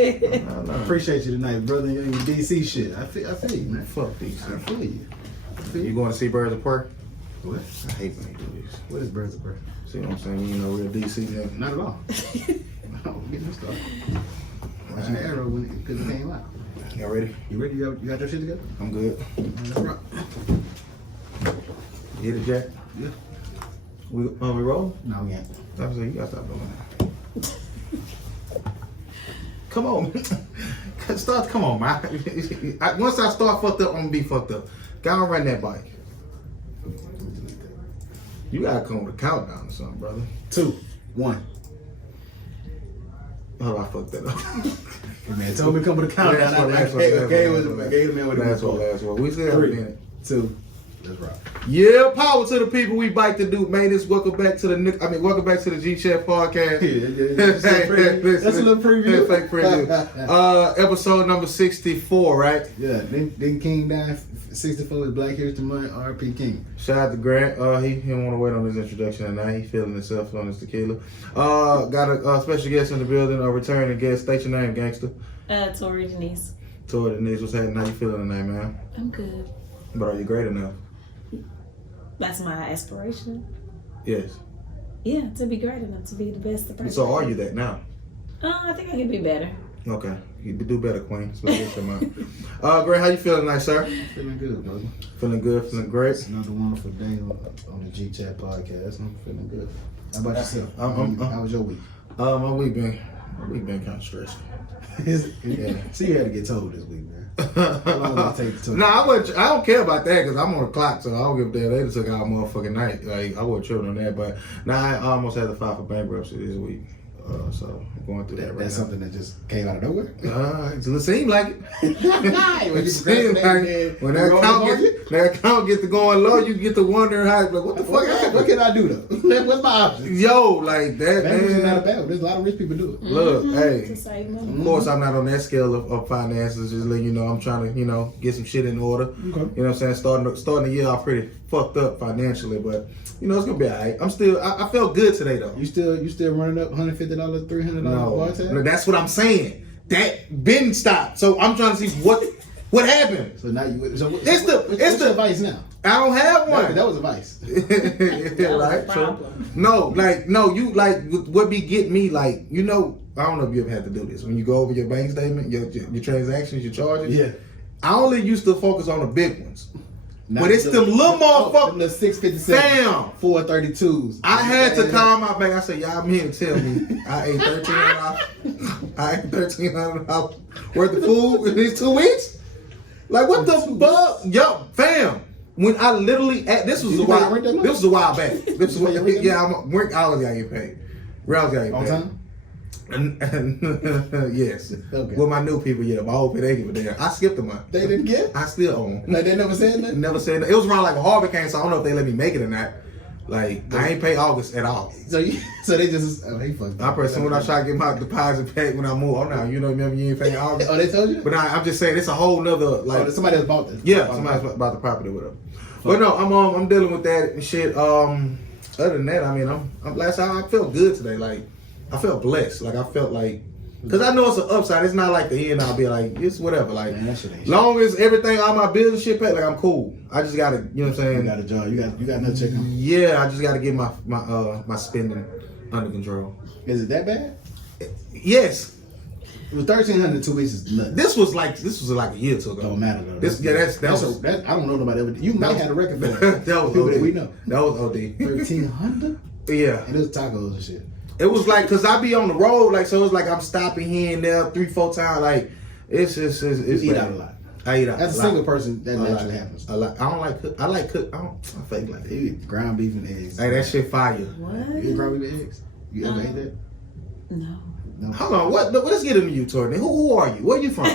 I appreciate you tonight, brother. Your DC shit. I feel you, man. Fuck DC. I feel you. You going to see Birds of Prey? What? I hate when they do this. What is Birds of Prey? See what I'm saying? You know, real DC nigga. Not at all. No, get this stuff. Watching Arrow because it came out. Y'all ready? You ready? You got your shit together? I'm good. Let's rock. You hit it, Jack? Yeah. We roll? No, we ain't. I was like, you gotta stop doing that. Come on. Come on, man. Once I start fucked up, I'm gonna be fucked up. Go on, run that bike. You gotta come with a countdown or something, brother. 2, 1. Oh, I fucked that up. Hey, man, told me to come with a countdown. Last one. We still have a minute. 2. Let's rock. Yeah, power to the people we bike to do, man. Welcome back to the G Chat podcast. That's a little preview. Fake preview. Episode number 64, right? Yeah, then King died 64 with Black History Month, R.P. King. Shout out to Grant. He didn't want to wait on his introduction tonight. He feeling himself on his tequila. Got a special guest in the building, a returning guest. State your name, gangster. Tori Denise. Tori Denise, what's happening? How you feeling tonight, man? I'm good. But are you great enough? That's my aspiration. Yes. Yeah, to be great enough, to be the best person. So are you that now? I think I can be better. Okay. You do better, Queen. Grant, how you feeling tonight, sir? Feeling good, brother. Feeling good, feeling great. It's another wonderful day on the G Chat podcast. I'm feeling good. How about yourself? How was your week? My week been kind of stressful. Yeah. So you had to get told this week, man. How long did it take to tell you? I don't care about that because I'm on the clock, so I don't give a damn. They just took out motherfucking night. Like, I wasn't tripping on that, but I almost had to file for bankruptcy this week. So I'm going through that right now. That's something that just came out of nowhere? It seemed like it. When that account gets to going low, you get to wondering how, like, what the fuck happened? What can I do though? What's my option? Yo, like that, Bankruptcy man. not a bad one. There's a lot of rich people do it. Look, hey. To save money. Of course, I'm not on that scale of finances. Just letting you know, I'm trying to, get some shit in order. Okay. You know what I'm saying? Starting the year off pretty fucked up financially, but it's gonna be alright. I felt good today though. You still running up $150, $300 bar tab? No, that's what I'm saying. That been stopped. So I'm trying to see what happened. So now you. So It's what's the advice now? I don't have one. That was advice. That was Right? a problem. You what be getting me like I don't know if you ever had to do this when you go over your bank statement, your transactions, your charges. Yeah. I only used to focus on the big ones. But it's them little motherfuckers. The 657, Damn. 432s. I had to call my bank. I said, y'all, I'm here to tell me I ate $1,300 worth of food in these 2 weeks. Like, what the fuck? Yo, fam. When I literally, this was a while back. This was I always gotta get paid. Real gotta get paid. On time? And yes. Okay. With my new people, my old people, they give a damn. I skipped a month. They didn't get? I still own. Like they never said nothing? Never said that. It was around like a Harvard came, so I don't know if they let me make it or not. Like, I ain't pay August at all. So they just, they fucked I press when I try to get my deposit paid when I move. Oh, now, remember you ain't paying August. Oh, they told you? But I'm just saying, it's a whole nother, like. Somebody else bought this. Yeah, somebody bought the property with them. But no, I'm dealing with that and shit. Other than that, I felt good today. Like, I felt blessed. Like, I felt like, because I know it's an upside. It's not like the end. I'll be like, it's whatever. Like, Man, that shit ain't long as everything, all my bills and shit paid, like, I'm cool. I just gotta, you know what I'm saying? You got a job. You got another check on. Yeah, I just gotta get my spending under control. Is it that bad? Yes. It was 1,300 2 weeks is nuts. This was like a year or two ago. Don't matter though. That was I don't know nobody ever. You might have a record for that. that was people OD. that we know. That was OD. 1,300. Yeah. And it was tacos and shit. It was like, cause I be on the road, like, so it's like I'm stopping here and there 3-4 times, like, it's you eat out a lot. I eat out. As a single person, that naturally happens. I don't like cook. I like cook. I fake like that. You eat ground beef and eggs. Hey, that shit fire. What? You eat ground beef and eggs? You ever ate that? No. Hold on, let's get into you, Tori. Who are you? Where you from?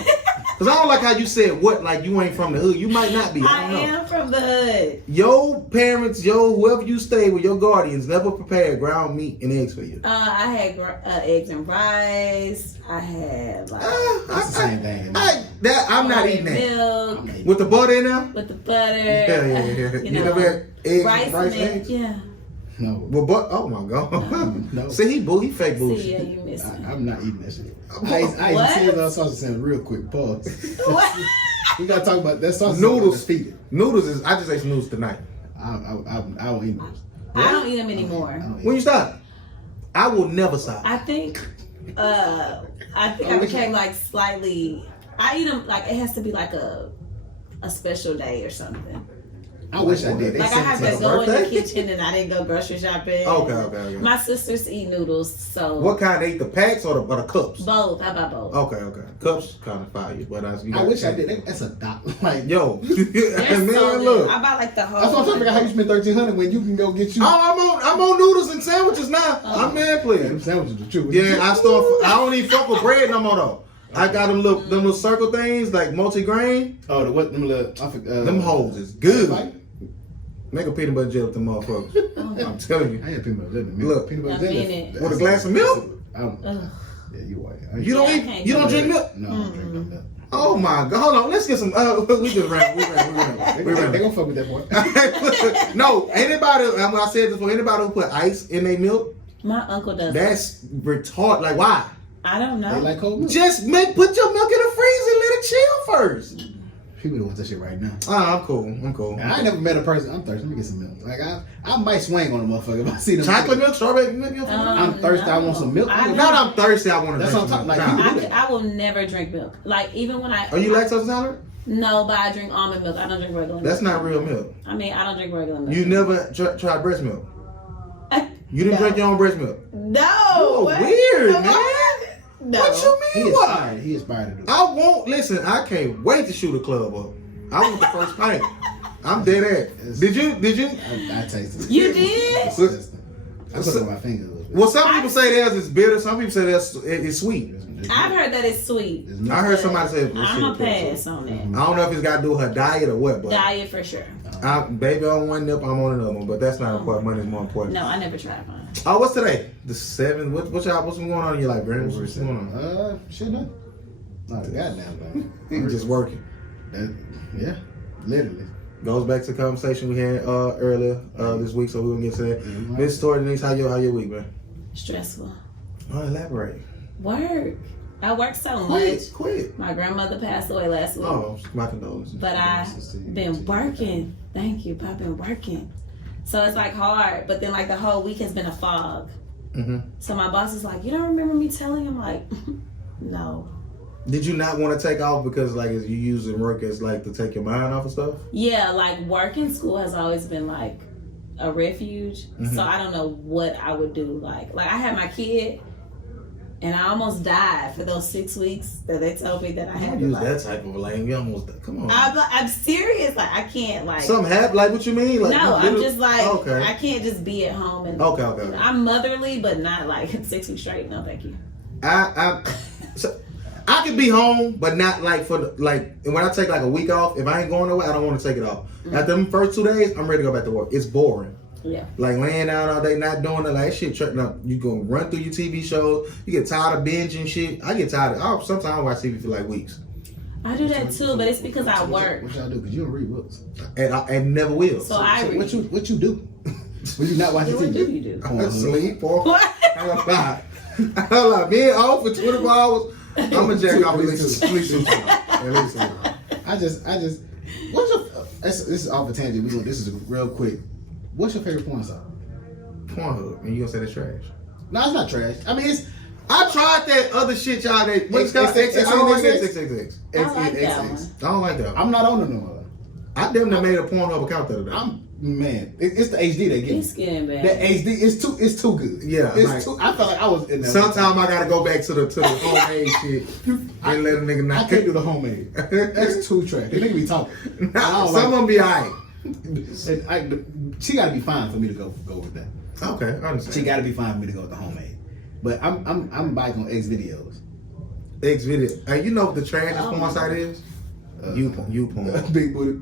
Cause I don't like how you said what, like you ain't from the hood. You might not be. I don't know. am from the hood. Your parents, whoever you stay with, your guardians never prepared ground meat and eggs for you. I had eggs and rice. I had like That's the same thing. I'm not eating that. milk With the butter in there? with the butter. Yeah. You never had eggs rice and rice and and eggs? yeah. No. Well, but oh my god. No. See, he fake bullshit. See, yeah, you missing. I'm not eating that shit. What? I ate Caesar sausage sandwich real quick. Pause. What? We gotta talk about that sausage. Noodles. Defeated. Noodles is. I just ate some noodles tonight. I don't eat noodles. I don't eat them anymore. When you stop? I will never stop. I think I became like slightly. I eat them like it has to be like a special day or something. I wish I did. They Like I sent have it to to go us. in the kitchen and I didn't go grocery shopping. Okay. My sisters eat noodles, so What kind? They eat the packs or the cups? both. I buy both. Okay. Cups kind of fire, but I wish I did. That's a dot. Like Yo, They're man, so good. look. I buy like the whole. that's what I'm trying to figure out how you spend $1,300 when you can go get you. I'm on noodles and sandwiches now. I'm mad, Them please. sandwiches are true. Yeah, I don't even fuck with bread no more though. I got them little circle things like multi-grain. Oh, the what? Them little. Them hoes is good. Like, Make a peanut butter jelly with them motherfuckers. I'm telling you. I had peanut butter jelly. Look. Peanut I've butter jelly. seen it. With a glass of milk? I don't. Ugh. Yeah, you white. You don't Yeah, I eat? can't You don't do drink it. milk? No, I don't drink no milk. Oh my god! Hold on, let's get some. We just ran. They gonna fuck with that boy. No, anybody. I said this before. Anybody who put ice in their milk, My uncle does. that's retarded. Like why? I don't know. They like cold milk. Just put your milk in the freezer and let it chill first. People don't want that shit right now. I'm cool. And I ain't never met a person. I'm thirsty. Let me get some milk. Like I might swing on a motherfucker if I see them. Chocolate milk, strawberry milk. I'm thirsty. I want some milk. I Now that I'm thirsty, I want to That's drink what I'm some talking- milk. like, Nah. I will never drink milk. Like even when I. Are you lactose intolerant? No, but I drink almond milk. I don't drink regular milk. That's not real milk. I mean, I don't drink regular milk. You never tried breast milk. You didn't No. drink your own breast milk. No. You what? weird, Come man. on. No. What you He mean? Why? inspired. He inspired to do it. I won't listen. I can't wait to shoot a club up. I want the first pint. I'm dead at. Did you? I tasted it. You did? It's disgusting. I put it on my finger a little bit. Well, some people say theirs is bitter. Some people say it's sweet. I've heard that it's sweet. I heard somebody say this I'm shit a is bitter. pass on that. I don't know if it's got to do with her diet or what, but Diet for sure. baby on one nip, I'm on another one. But that's not important. Money is more important. No, I never tried mine. Oh, what's today? The 7th. What's going on in your life, Brandon? What's going on? Shit, no. Oh, goddamn, You just working. yeah, literally. Goes back to the conversation we had earlier this week, so we're gonna get to that. Miss Tori Denise, how your week, man? Stressful. Oh, elaborate. Work. I work so much. Quit. My grandmother passed away last week. Oh, my condolences. But I've been working. Thank you. I've been working. So it's like hard, but then like the whole week has been a fog. Mm-hmm. So my boss is like, you don't remember me telling him? Like, no. Did you not want to take off because like you using work as like to take your mind off of stuff? Yeah, like work in school has always been like a refuge. So I don't know what I would do. Like I had my kid and I almost died for those 6 weeks that they told me that I had to Use like, that type of lane. You almost come on. I'm serious. Like I can't like. Something happened. Like what you mean? Like No, you I'm did just it- like okay. I can't just be at home and. Okay. I'm motherly, but not like 6 weeks straight. No, thank you. I could be home, but not like and when I take like a week off, if I ain't going nowhere, I don't want to take it off. After them first 2 days, I'm ready to go back to work. It's boring. Yeah. Like laying down all day, not doing it, like shit. Now you gonna run through your TV shows. You get tired of binging shit. I get tired of. Sometimes I watch TV for like weeks, I do that too, but it's because I work. What y'all do? Because you don't read books. and I never will. So I read. What you do? When you not watching What do TV? you do? I sleep or What? I don't lie. Being off for 24 hours, I'm a jack off at least two times. At least two. I just. What's your? This is off a tangent. This is real quick. What's your favorite porn star? Pornhub, and you gonna say that's trash? No, it's not trash. I mean, it's. I tried that other shit y'all that what's called X, I don't like X, XXX. I like that one. I don't like that. I'm not on it no more. I damn near made a Pornhub account the other day. It's the HD they give. It's getting bad. The HD it's too good. Yeah, it's like- too. I felt like I was in there. Sometimes I gotta go back to the homemade shit and let a nigga know. I can't do the homemade. That's too trash. They nigga be talking. Some of them be alright. She got to be fine for me to go with that. Okay, I understand. She got to be fine for me to go with the homemade. But I'm bike on X videos. X video. Hey, you know what the trash porn site is? You porn. Big booty,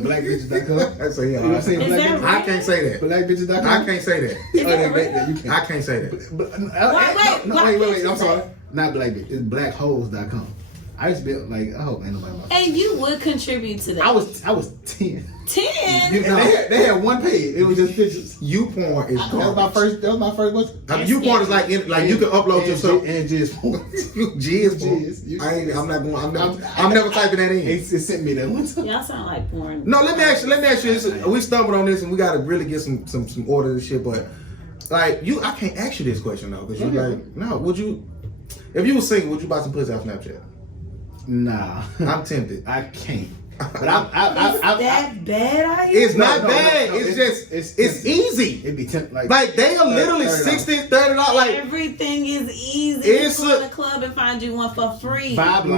blackbitches.com. I say yeah. You know what I'm saying? Is that Black I can't say that. Blackbitches.com. I can't say that. Is that real? You can't. I can't say that. Wait. What I'm did sorry. you Not black bitch. It's blackholes.com. I used to be like, I hope ain't nobody. And you would contribute to that. I was 10. 10. You know, They had one page. It was just pictures. You porn is That was my first. That was my first one. I mean, you porn is like you can upload yourself. And just I'm not going. I'm never typing that in. It sent me that one time. Y'all sound like porn. No, let me ask you this. We stumbled on this and we got to really get some order to this shit. But like I can't ask you this question though because you're like, no. Would you, if you were single, would you buy some pussy off Snapchat? Nah, I'm tempted. I can't. But that bad? Are you? It's not bad. It's just it's easy. It'd be like they are literally $60, $30. Like everything is easy. It's you go to the club and find you one for free. Listen.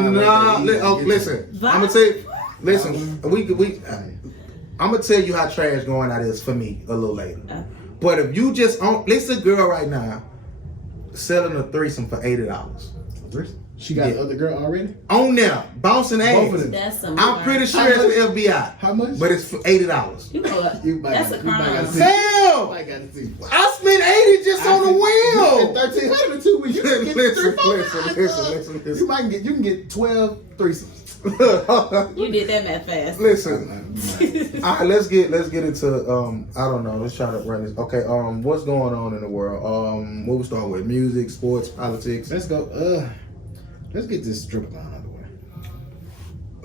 I'm gonna tell you. Listen, I'm gonna tell you how trash going out is for me a little later. But if you just let's a girl right now selling a threesome for $80. She got another girl already? On there, bouncing ass. That's some I'm pretty sure it's the FBI. How much? But it's for $80. You know what? That's a crime. Hell! I spent $80 just on the wheel. $1,300 in 2 weeks. You can get Listen. You can get 12 threesomes. You did that math fast. Listen. All right, let's get into I don't know. Let's try to run this. Okay, what's going on in the world? What we start with? Music, sports, politics. Let's go. Let's get this stripper line out of the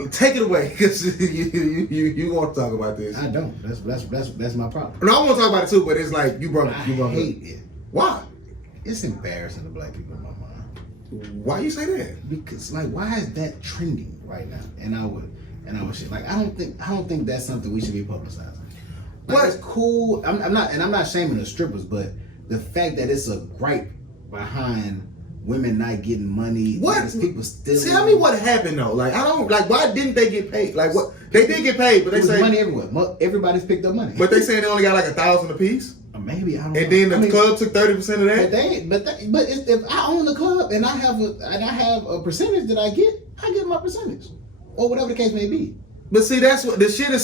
way. Take it away, because you want to talk about this. I don't. That's my problem. No, I want to talk about it too, but it's like you brought I hate it. Why? It's embarrassing to black people in my mind. Why you say that? Because why is that trending right now? And I would shit. Like I don't think that's something we should be publicizing. Like, it's cool. I'm not shaming the strippers, but the fact that it's a gripe behind women not getting money. What people still tell me what happened though? Like I don't like why didn't they get paid? Like what they did get paid, but they say money everywhere. Everybody's picked up money. But they saying they only got like 1,000 apiece. Maybe I don't know. And then the club took 30% of that. But if I own the club and I have a percentage that I get my percentage, or whatever the case may be. But see, that's what the shit is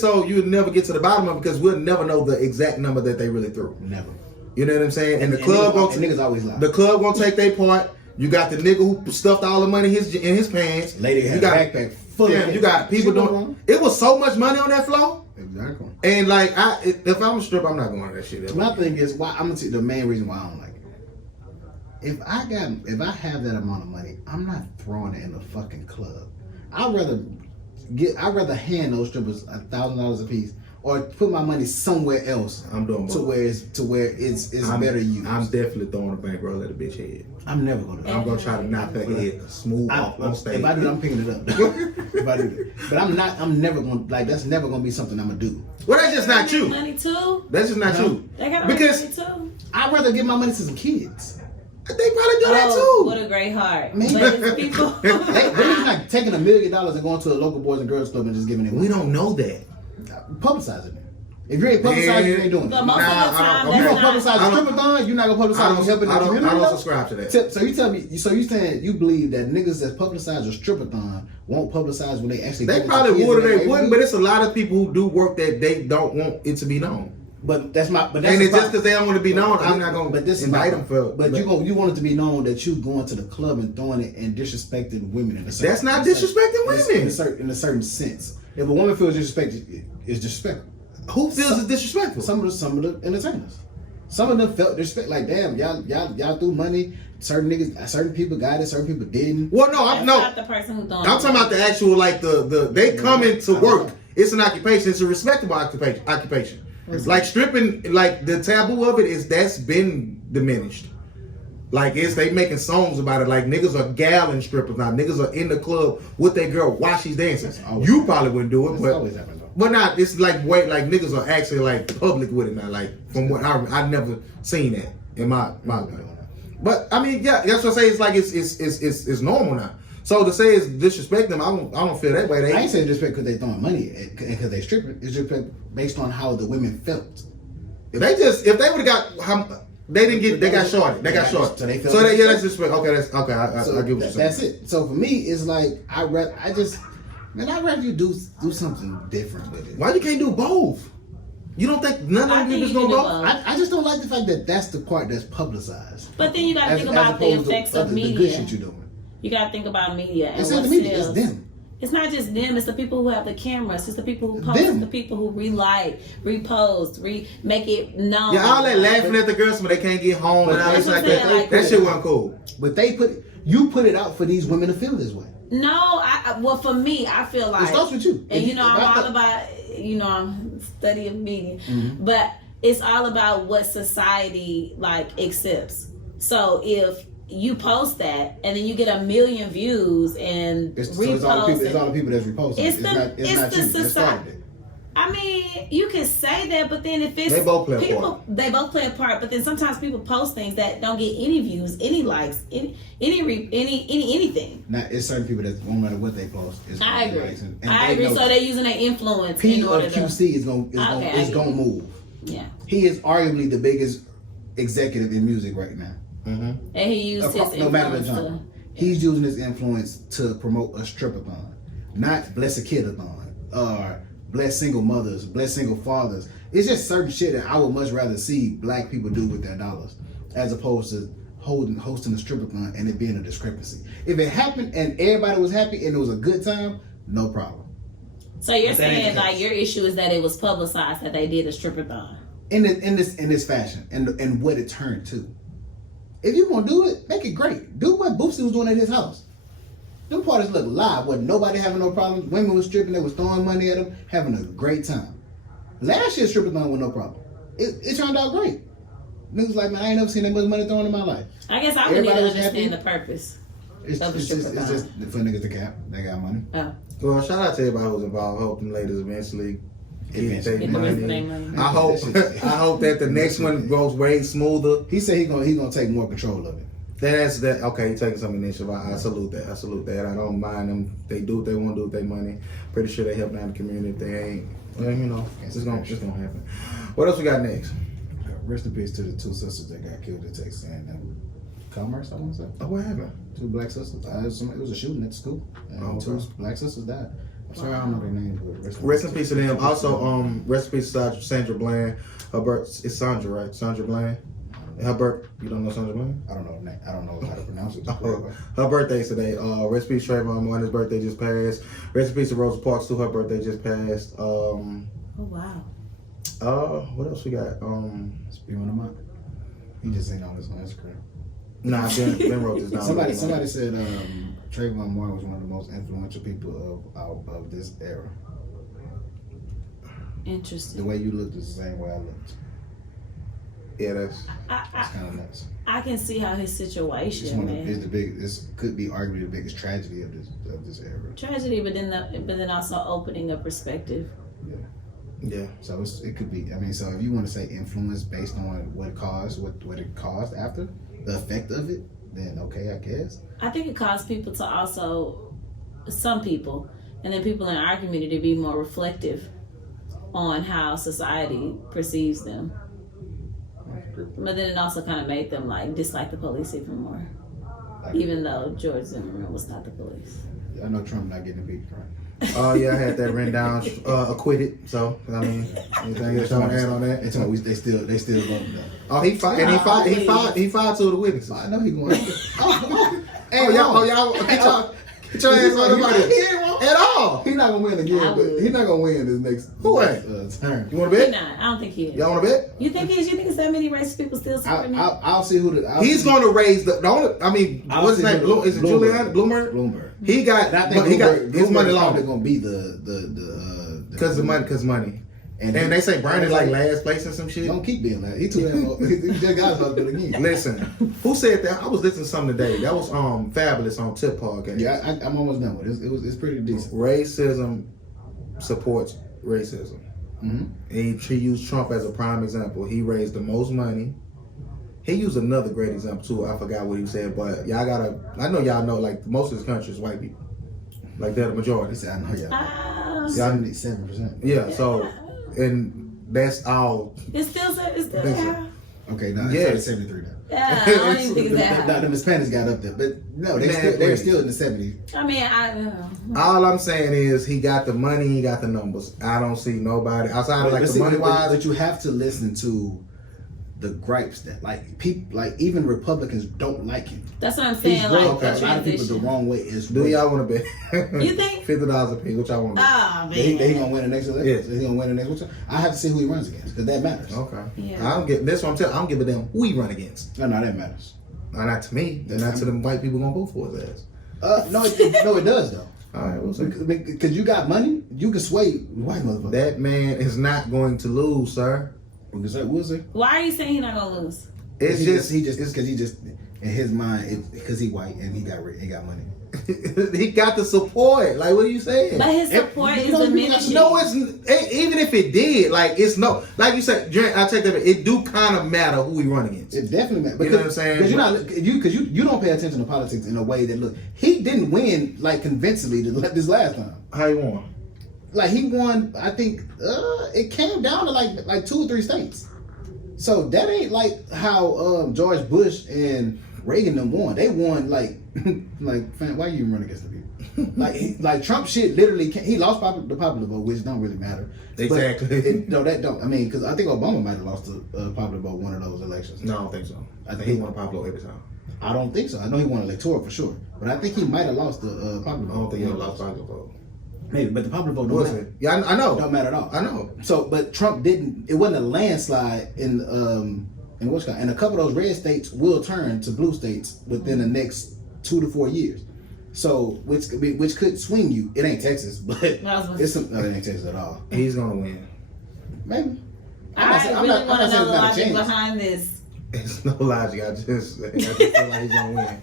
so you'll never get to the bottom of it because we'll never know the exact number that they really threw. Never. You know what I'm saying? And the club niggas always lie. The club gonna take their part. You got the nigga who stuffed all the money in his pants. Lady had a backpack full of you got people doing. It was so much money on that floor. Exactly. And like if I'm a stripper, I'm not going to that shit. My thing is why I'm gonna tell you the main reason why I don't like it. If I have that amount of money, I'm not throwing it in the fucking club. I'd rather hand those strippers $1,000 a piece. Or put my money somewhere else. I'm doing both. to where it's better used. I'm definitely throwing a bankroll at a bitch head. I'm never gonna. I'm gonna try to knock that head smooth off on stage. If I do that, I'm picking it up. If I do that. But I'm never gonna that's never gonna be something I'm gonna do. Well, that's just not you. Money too. That's just not you. They got because money too. I'd rather give my money to some kids. They probably do that too. What a great heart. Maybe. But it's people. They're not taking $1 million and going to a local Boys and Girls Club and just giving it. We don't know that. Publicizing it. If you ain't publicizing, you ain't doing it. But most of the time, you gonna publicize stripper-thon, you're not gonna publicize helping the community. I don't subscribe to that. So you tell me, so you saying you believe that niggas that publicize a stripper-thon won't publicize when they actually? They probably would or they wouldn't, but it's a lot of people who do work that they don't want it to be known. But that's my. But that's and it's just because they don't want to be known, I'm not gonna. But this invite them for. But you want it to be known that you going to the club and throwing it and disrespecting women. That's not disrespecting women in a certain sense. If a woman feels disrespected, it's disrespectful. Who feels it's disrespectful? Some of the entertainers. Some of them felt disrespect. Like damn, y'all threw money. Certain niggas, certain people got it. Certain people didn't. Well, no, I'm not the person who don't. I'm talking about the actual like the they come into work. It's an occupation. It's a respectable occupation. Like stripping, like the taboo of it is that's been diminished. Like they making songs about it. Like niggas are gallon strippers now. Niggas are in the club with their girl while she's dancing. You probably wouldn't do it, but not. It's like niggas are actually like public with it now. Like from what I've never seen that in my life. But I mean, yeah, that's what I say. It's like it's normal now. So to say it's disrespect them, I don't feel that way. I ain't saying disrespect because they throwing money and because they stripping. It's just based on how the women felt. If they would have got they didn't get they got shorted. They got shorted. So they felt that's disrespect. Okay, that's okay. I get what you're saying. That's it. So for me, it's like I'd rather you do something different with it. Why you can't do both? You don't think none of them is gonna go? I just don't like the fact that that's the part that's publicized. But then you got to think about the effects of media. The good shit you're doing. You got to think about media and It's what not the media. sells. It's them. It's not just them. It's the people who have the cameras. It's the people who post. Them. The people who relight, repost, make it known. Yeah, all that laughing at the girls when they can't get home and all That's this like what I'm saying, that. like- That shit wasn't cool. But you put it out for these women to feel this way. No, well, for me, I feel like It starts with you. And If I'm all thought- about, I'm studying media, Mhm. but it's all about what society accepts. So if you post that and then you get 1 million views and It's all the people that's reposting. It's not the you that society. started it. I mean, you can say that, but then if it's They both play a people, part. they both play a part. But then sometimes people post things that don't get any views, any likes, anything. Now, it's certain people that no matter what they post, it's I agree. likes, and I they agree. know So they're using their influence P in order of to. QC is gonna move. Yeah, He is arguably the biggest executive in music right now. Mm-hmm. and he used his No matter the influence genre, to. he's using his influence to promote a strip-a-thon, not bless a kid-a-thon or bless single mothers, bless single fathers. It's just certain shit that I would much rather see black people do with their dollars, as opposed to hosting a strip-a-thon and it being a discrepancy. If it happened and everybody was happy and it was a good time, no problem. So you're But that ain't saying the case. your issue is that it was publicized that they did a stripper-thon. In this fashion and what it turned to. If you gonna do it, make it great. Do what Boosie was doing at his house. Them parties look live. Wasn't nobody having no problems. Women was stripping. They was throwing money at them, having a great time. Last year's stripper-thon with no problem. It turned out great. Niggas like, man, I ain't never seen that much money thrown in my life. I guess I would need to Everybody was understand happy. the purpose. It's Of a just stripper-thon. for niggas to cap. They got money. Oh, Well, shout out to everybody who's involved. I hope them ladies eventually get Eventually. their get the rest of their money. money. I hope that the next one goes way smoother. He said he gonna take more control of it. That's that. Okay, taking some initiative. I salute that. I don't mind them. They do what they want to do with their money. Pretty sure they help out the community. If they ain't, well, it's gonna happen. What else we got next? Rest in peace to the two sisters that got killed in Texas and Commerce, I want to say. Oh, what happened? Two black sisters. It was a shooting at the school. And two black sisters died. I'm sorry, I don't know their names, but Rest in peace to them. Also, rest in peace to Sandra Bland. Her birth is Sandra, right? Sandra Bland. Her birth. You don't know Sandra Bland? I don't know the name. I don't know how to pronounce it. Her birthday's today. Rest in peace Trayvon Martin. His birthday just passed. Rest in peace to Rosa Parks too. Her birthday just passed. Oh wow. What else we got? Speaking of them, he just ain't on this on Instagram. Nah, Ben wrote this down. Somebody said Trayvon Martin was one of the most influential people of this era. Interesting. The way you looked is the same way I looked. Yeah, that's It's kind of nuts. I can see how his situation, man. This could be arguably the biggest tragedy of this era. Tragedy, but then also opening a perspective. yeah. So it could be. I mean, so if you want to say influence based on what it caused after the effect of it, then okay, I guess. I think it caused people to also, some people, and then people in our community to be more reflective on how society perceives them. But then it also kind of made them dislike the police even more, even though George Zimmerman was not the police. I know Trump not getting impeached, right? Oh yeah, I had that written down. Acquitted. So I mean, anything else you want to add on that? They told me they still voting though. Oh, he fired. And he fired two of the witnesses. I know he going. Get your ass on the mic. He ain't wrong At all. He's not gonna win again, but he's not gonna win this next. Who ain't? Term. You want to He bet? not. I don't think he is. Y'all want to bet? You think he is? You think it's that many racist people still supporting him? I'll see who the. He's going to raise the only. I mean, what's his name? Is it Julian Bloomer? Bloomberg. He got. And I think He got his money probably long gonna be because money. And they say Brian is like last place in some shit. Don't keep being that. He too damn. He just got his husband again. Listen, who said that? I was listening to something today. That was Fabulous on Tip Podcast. Yeah, I'm almost done with it. It's pretty decent. Racism supports racism. Mm-hmm. He used Trump as a prime example. He raised the most money. He used another great example too. I forgot what he said, but I know y'all know most of this country is white people. Like they're the majority. He said, I know y'all. 77%. Yeah. So, and that's all. It's still there. Okay, now Yes. it's 73 now. Yeah, I don't even think it's that The high. Hispanics got up there, but no, they're Man, still in the 70s. I mean, All I'm saying is he got the money, he got the numbers. I don't see nobody outside of the money wise. But you have to listen to the gripes that like people, like even Republicans don't like him. That's what I'm He's saying. rubbed Like a lot of people the transition. wrong way. As Do well. y'all want to bet? You think? $50 a piece? What y'all want to bet? Oh That he man. gonna win the next election? Yes. Is he gonna win the next election? I have to see who he runs against because that matters. Okay. Yeah. I don't get. That's what I'm telling. I don't give a damn who he run against. No, that matters. Not to me. And not to them white people gonna vote for his ass. No, it does though. All right, we'll see. Because you got money, you can sway white motherfuckers. That man is not going to lose, sir. We'll see. Why are you saying he's not gonna lose? It's It's because he just in his mind because he white and he got money. he got the support. Like, what are you saying? But his support is diminishing. No, it's even if it did, like it's no, like you said, I take that. It do kind of matter who we run against. It definitely matters. You know what I'm saying? Because you don't pay attention to politics in a way that look. He didn't win like convincingly this last time. How you won? Like he won, I think it came down to like 2 or 3 states. So that ain't like how George Bush and Reagan them won. They won like fam, why you even run against the people? like Trump shit literally he lost the popular vote, which don't really matter. Exactly. No, that don't. I mean, because I think Obama might have lost the popular vote one of those elections. No, I don't think so. I think he won popular every time. I don't think so. I know he won electoral for sure, but I think he might have lost the popular vote. I don't think he lost popular vote. Maybe, but the popular vote don't Was matter. it? Yeah, I know. Don't matter at all. I know. So, but Trump didn't. It wasn't a landslide in what's called, and a couple of those red states will turn to blue states within the next 2 to 4 years. So, which could swing you. It ain't Texas, but it's some. No, it ain't Texas at all. He's gonna win. Maybe. I really want to know the logic behind this. It's no logic. I just feel like he's gonna win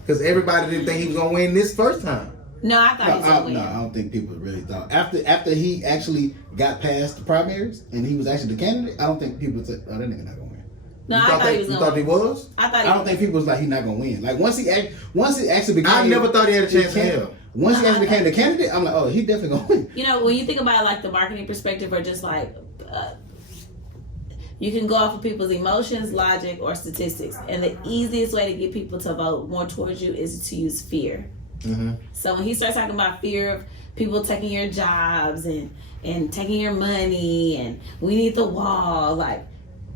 because everybody didn't think he was gonna win this first time. No, I thought he was gonna win. No, I don't think people really thought after he actually got past the primaries and he was actually the candidate. I don't think people said, "Oh, that nigga not gonna win." No, I thought he was gonna win. You thought he was? I don't think people was like, "He not gonna win." Like once he actually became. I never thought he had a chance in hell. Once he actually became the candidate, I'm like, "Oh, he definitely gonna win." You know, when you think about it, like the marketing perspective, or just like. You can go off of people's emotions, logic, or statistics. And the easiest way to get people to vote more towards you is to use fear. Mm-hmm. So when he starts talking about fear of people taking your jobs and taking your money and we need the wall, like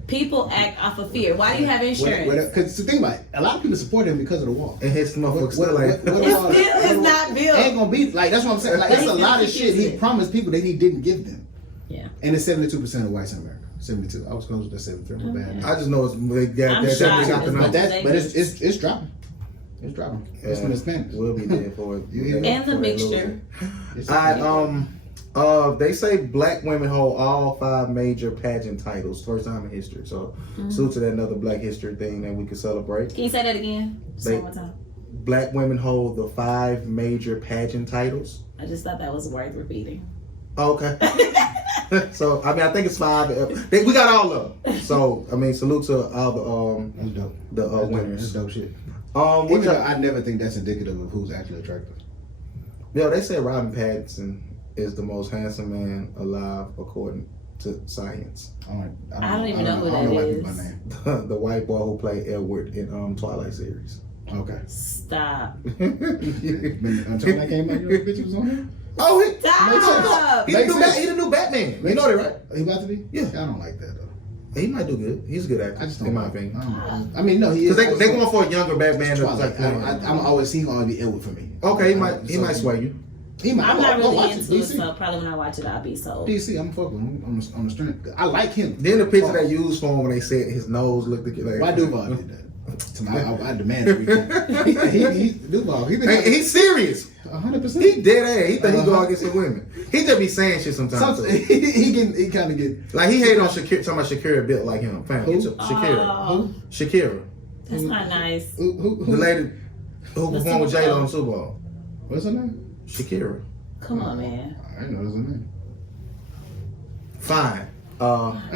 people act off of fear. Why do you have insurance? Because the thing about it, a lot of people support him because of the wall. And his motherfucker still like... It's not built. Ain't gonna be, like, that's what I'm saying. Like, it's a lot of shit he promised people that he didn't give them. Yeah. And it's 72% of whites in America. 72. I was close with the 73. My bad. I just know it's they got the But number. it's dropping. It's dropping. It's in the Spanish. We'll be there for it. And the mixture. They say black women hold all 5 major pageant titles, first time in history. So, salute to that another Black History thing that we can celebrate. Can you say that again? Just one more time. Black women hold the 5 major pageant titles. I just thought that was worth repeating. Okay. So I mean, I think it's 5. We got all of them. So I mean, salute to all That's dope. the winners. That's dope shit. Even though I never think that's indicative of who's actually attractive. Yo, they say Robin Pattinson is the most handsome man alive according to science. I don't even know who that is. The white boy who played Edward in Twilight series. Okay. Stop. Until that came out, your bitch was on here? Oh, Stop. He's the new Batman. You know that, right? He about to be? Yeah. I don't like that though. He might do good. He's a good actor. I just don't in my like opinion. I mean, no, he is. Because they going for a younger Batman. I'm always he gonna be Edward for me. Okay, he might sway you. He might. I'm not really into it, DC. so probably when I watch it, I'll be sold. DC, I'm fucking on the strength. I like him. Then the picture they used for him when they said his nose looked like. Why Duval did that? I demand it. Duval, he's serious. 100%. He dead ass. He think he go against the women. He just be saying shit sometimes. He kind of get like he hate on Shakira. Talking about Shakira built like him. Shakira. Shakira. That's not nice. Who? The lady who performed with J-Lo on the Super Bowl. What's her name? Shakira. Come on, man. I didn't know that was her name. Fine.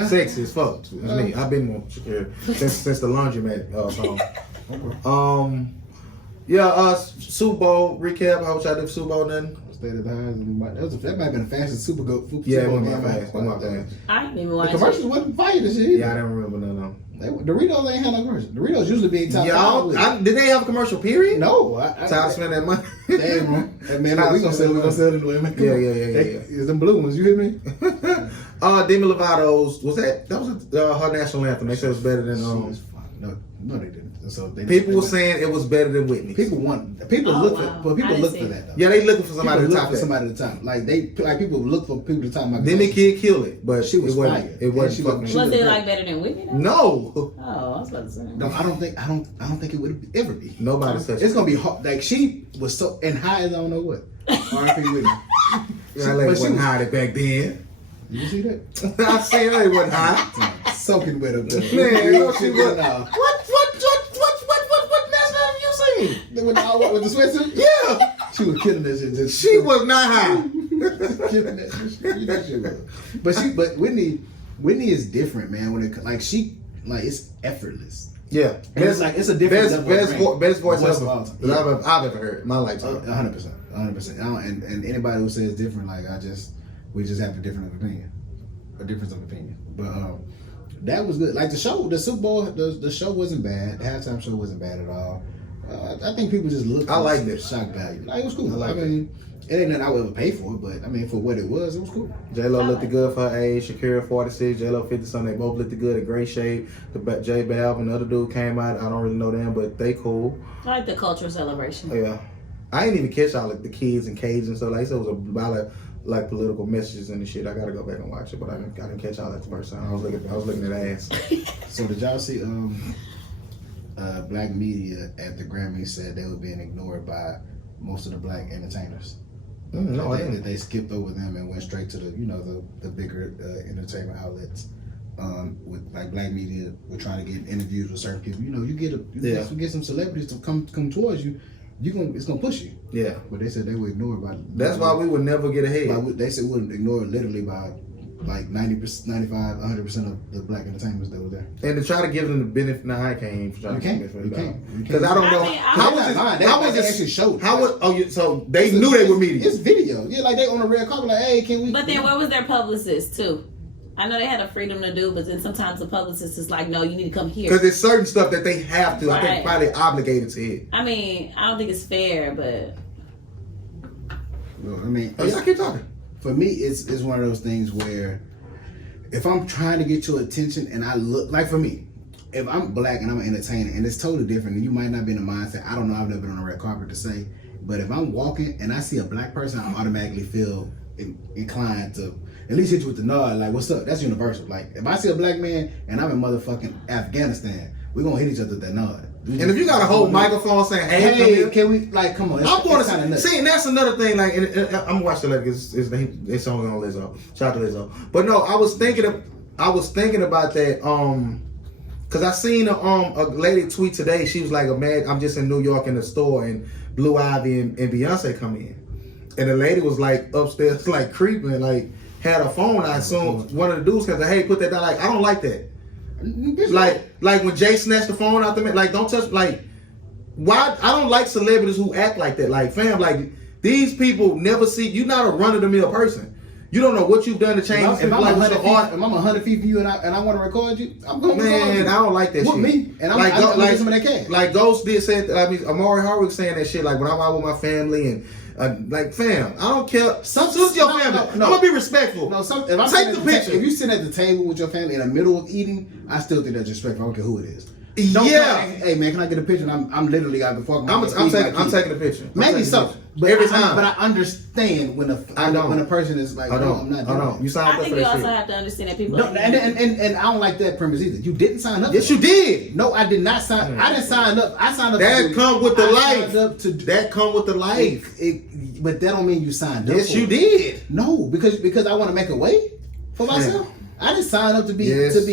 Sexy as fuck. It's me. I've been with Shakira since the laundromat song. Super Bowl recap. How y'all did for Super Bowl then? Stayed at the highs. That might have been the fastest Super Bowl. Yeah, one of my fast. I didn't even The watch commercials it. wasn't fire this year. Yeah, I don't remember none of them. Doritos ain't had no commercial. Doritos usually be in top five. Did they have a commercial period? No. Time to spend that money. Damn, man. We gonna sell it anyway. Man. Yeah. It's them blue ones. You hear me? Demi Lovato's was that was her national anthem. They said it was better than No, they didn't. So people were saying it was better than Whitney. People look for that though. Yeah, they looking for somebody to top that. Somebody to top. Like people look for people to top my. Demi Kid killed it, but she was fire. It wasn't. Was it like better than Whitney? Though? No. Oh, I was about to say. No, I don't think it would ever be. Nobody says it's gonna be hard. Like she was so and high as I don't know what. R.I.P. Whitney. That lady wasn't high back then. You see that? I seen her. It wasn't high. Soaking wet up there. Man, no, she was. What national anthem you sing? With the sweatsuit? Yeah. She was killing that shit. She was not high. Killing that shit. You know she was. But Whitney is different, man. When it it's effortless. Yeah, And it's a different best voice of ever all time. I've ever heard in my lifetime. 100%. And anybody who says different, we just have a difference of opinion. But that was good. Like the Super Bowl, the show wasn't bad. The halftime show wasn't bad at all. I think people just looked. I liked it. Shock value. Like it was cool. I mean, it ain't nothing I would ever pay for, but I mean, for what it was cool. J-Lo looked good for her age. Shakira 46, J-Lo 50-something. They both looked good, in great shape. J Balvin, the other dude came out. I don't really know them, but they cool. I like the cultural celebration. Yeah, I didn't even catch all the kids and cages and stuff. Like I said, it was about like political messages and the shit. I gotta go back and watch it, but I didn't catch all that the first time. I was looking at ass. So did y'all see black media at the Grammys said they were being ignored by most of the black entertainers? No, they skipped over them and went straight to the bigger entertainment outlets. With like black media, we're trying to get interviews with certain people. You get some celebrities to come towards you. It's gonna push you. Yeah, but they said they were ignored by. That's why we would never get ahead. They said we would ignore literally by like 90%, 95, 100% of the black entertainers that were there. And to try to give them the benefit, I can't even try to give them the benefit because I don't know how was it actually showed. So they knew they were media. It's video. Yeah, like they on a red carpet. Like, hey, can we? But then where was their publicist too? I know they had a freedom to do, but then sometimes the publicist is like, no, you need to come here. Because there's certain stuff that they have to. Right. I think probably obligated to hit. I mean, I don't think it's fair, but. Well, I mean, y'all keep talking. For me, it's one of those things where if I'm trying to get your attention and I look, like for me, if I'm black and I'm an entertainer and it's totally different and you might not be in the mindset, I don't know, I've never been on a red carpet to say, but if I'm walking and I see a black person, I automatically feel inclined to at least hit you with the nod, like, what's up? That's universal. Like, if I see a black man and I'm in motherfucking Afghanistan, we're gonna hit each other with that nod. And if you got a whole microphone saying, hey, can we, like, come on. I want to see, and that's another thing, like, and I'm gonna watch the like, it's only on Lizzo. Shout out to Lizzo. But no, I was thinking about that, cause I seen a lady tweet today, she was like, I'm just in New York in the store, and Blue Ivy and Beyonce come in. And the lady was like upstairs, like creeping, like had her phone. I assume one of the dudes said, "Hey, put that down." Like, I don't like that. Like when Jay snatched the phone out the man. Like, don't touch. Like, why? I don't like celebrities who act like that. Like, fam, like these people never see. You're not a run of the mill person. You don't know what you've done to change. If I'm 100 feet from you and I want to record you, I'm going to record you. I don't like that shit. With me, and I'm like some of that cash. Like Ghost did say, I mean, Amari Hardwick saying that shit. Like when I'm out with my family and like, fam, I don't care. Suit your family. I'm gonna be respectful. No, take the picture. If you sit at the table with your family in the middle of eating, I still think that's disrespectful. I don't care who it is. Hey man, can I get a picture? And I'm literally out the fuck. I'm taking a picture. Maybe so, but every time. But I understand when a person is like, I'm not doing it. You signed up for that shit. I think you also have to understand that people. No, and I don't like that premise either. You didn't sign up. Yes, you did. No, I did not sign. I didn't sign up. I signed up. That come with the life. That come with the life. But that don't mean you signed up. Yes, you did. No, because I want to make a way for myself. I didn't sign up to be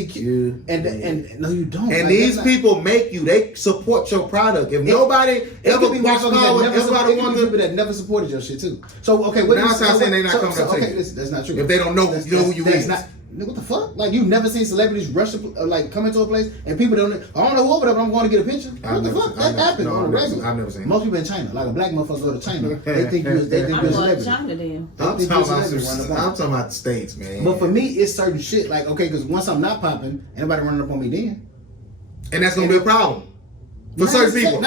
cute. And no, you don't. And these people make you. They support your product. If nobody ever walks by with everybody wants people that never supported your shit too. So okay, what now I'm saying they not coming up to you. That's not true. If they don't know who you is. What the fuck? Like, you've never seen celebrities rush like come into a place and people don't know who over there, but I'm going to get a picture. What the fuck? That happens on a regular. I've never seen. Most people in China, like a black motherfucker go to China, they think you're a celebrity. China then. I'm talking about the States, man. But for me, it's certain shit. Like, okay, because once I'm not popping, anybody running up on me then. And that's gonna be a problem. For certain people.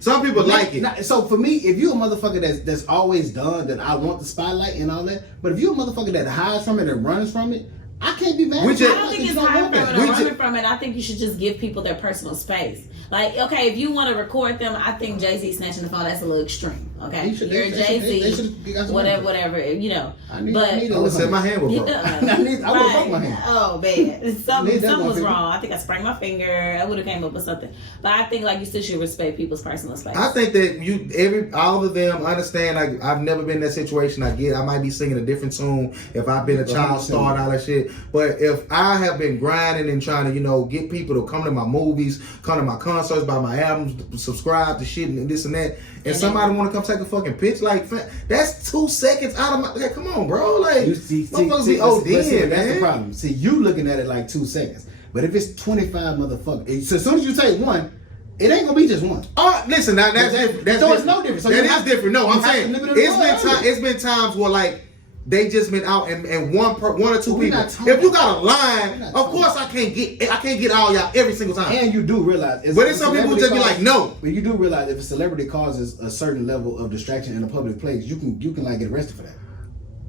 Some people like it. So for me, if you a motherfucker that's always done that, I want the spotlight and all that. But if you a motherfucker that hides from it and runs from it, I can't be mad. I don't think it's hiding from it or running from it. I think you should just give people their personal space. Like, okay, if you want to record them, I think Jay-Z snatching the phone, that's a little extreme. Okay, you're Jay-Z, whatever, you know. I would say my hand was broke. I would have broke my hand. Oh man, something was wrong. I think I sprained my finger. I would have came up with something. But I think like you still should respect people's personal space. I think that all of them understand. Like I've never been in that situation. I might be singing a different tune if I've been a child star and all that shit. But if I have been grinding and trying to get people to come to my movies, come to my concerts, buy my albums, subscribe to shit and this and that, and somebody want to come take a fucking picture, like that's 2 seconds out of my. Like, come on, bro. Like, motherfuckers be ODing, man. That's the problem. See, you looking at it like 2 seconds, but if it's 25 motherfuckers, so as soon as you take one, it ain't gonna be just one. Oh, listen, now that's different. So it's no different. So that is different. No, I'm saying it's been times where like. They just been out and one or two people. If you got a line, of course I can't get all y'all every single time. And you do realize, but it's some people just be like, no. But you do realize if a celebrity causes a certain level of distraction in a public place, you can like get arrested for that.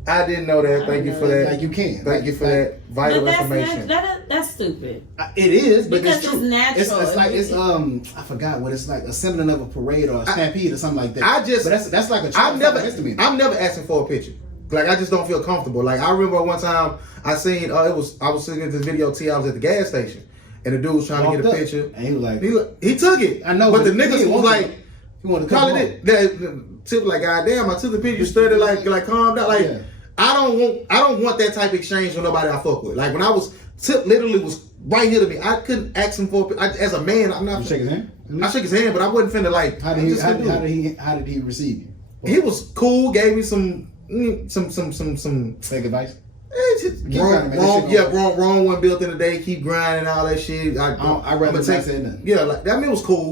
I didn't know that. Thank you for that. Like you can. Thank you for that vital information. That's stupid. It is, but because it's true. Natural. It's I forgot what it's like, a sembling of a parade or a stampede or something like that. But that's like a I'm never asking for a picture. Like I just don't feel comfortable. Like I remember one time I seen I was sitting in this video T. I was at the gas station and the dude was trying to get a picture and he was like he took it. I know, but the niggas was like he wanted to call it tip like goddamn. I took the picture, studied like calm down. Like I don't want that type of exchange with nobody I fuck with. Like when I was Tip literally was right here to me. I couldn't ask him for as a man. I'm not. You shake his hand? I shook his hand, but I wasn't finna like. How did he receive you? He was cool. Gave me some fake advice. Wrong one built in the day. Keep grinding, all that shit. I rather not say nothing. Yeah, like that. I mean, it was cool.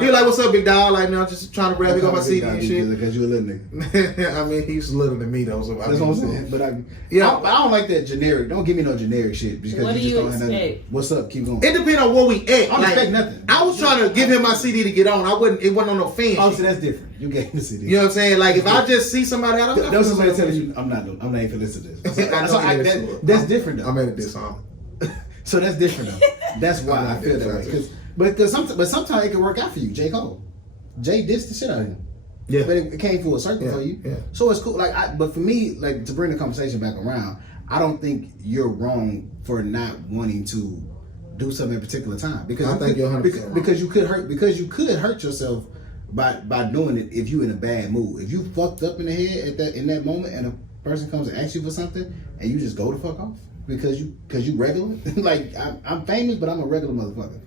He was like, "What's up, big dog?" Like, man, I'm just trying to grab. He got my CD and shit. Because you a little nigga. I mean, he's little than me though. So that's what I'm saying. But I don't like that generic. Don't give me no generic shit because what you do just don't have nothing. What's up? Keep going. It depends on where we at. I don't expect nothing. I was trying to give him my CD to get on. It wasn't on no fan. Oh, so that's different. You gave him the CD. You know what I'm saying? Like if I just see somebody, I don't. There's somebody telling you, I'm not even listening to this. That's different though. I'm at this song. So that's different though. That's why I feel that way. But sometimes it can work out for you. J. Cole. Jay dissed the shit out of him. Yeah. But it came full circle for you. Yeah. So it's cool. But for me, like to bring the conversation back around, I don't think you're wrong for not wanting to do something at a particular time. Because I think you're 100% because you could hurt yourself by doing it if you in a bad mood. If you fucked up in the head in that moment and a person comes and asks you for something and you just go the fuck off because you regular. Like I'm famous, but I'm a regular motherfucker.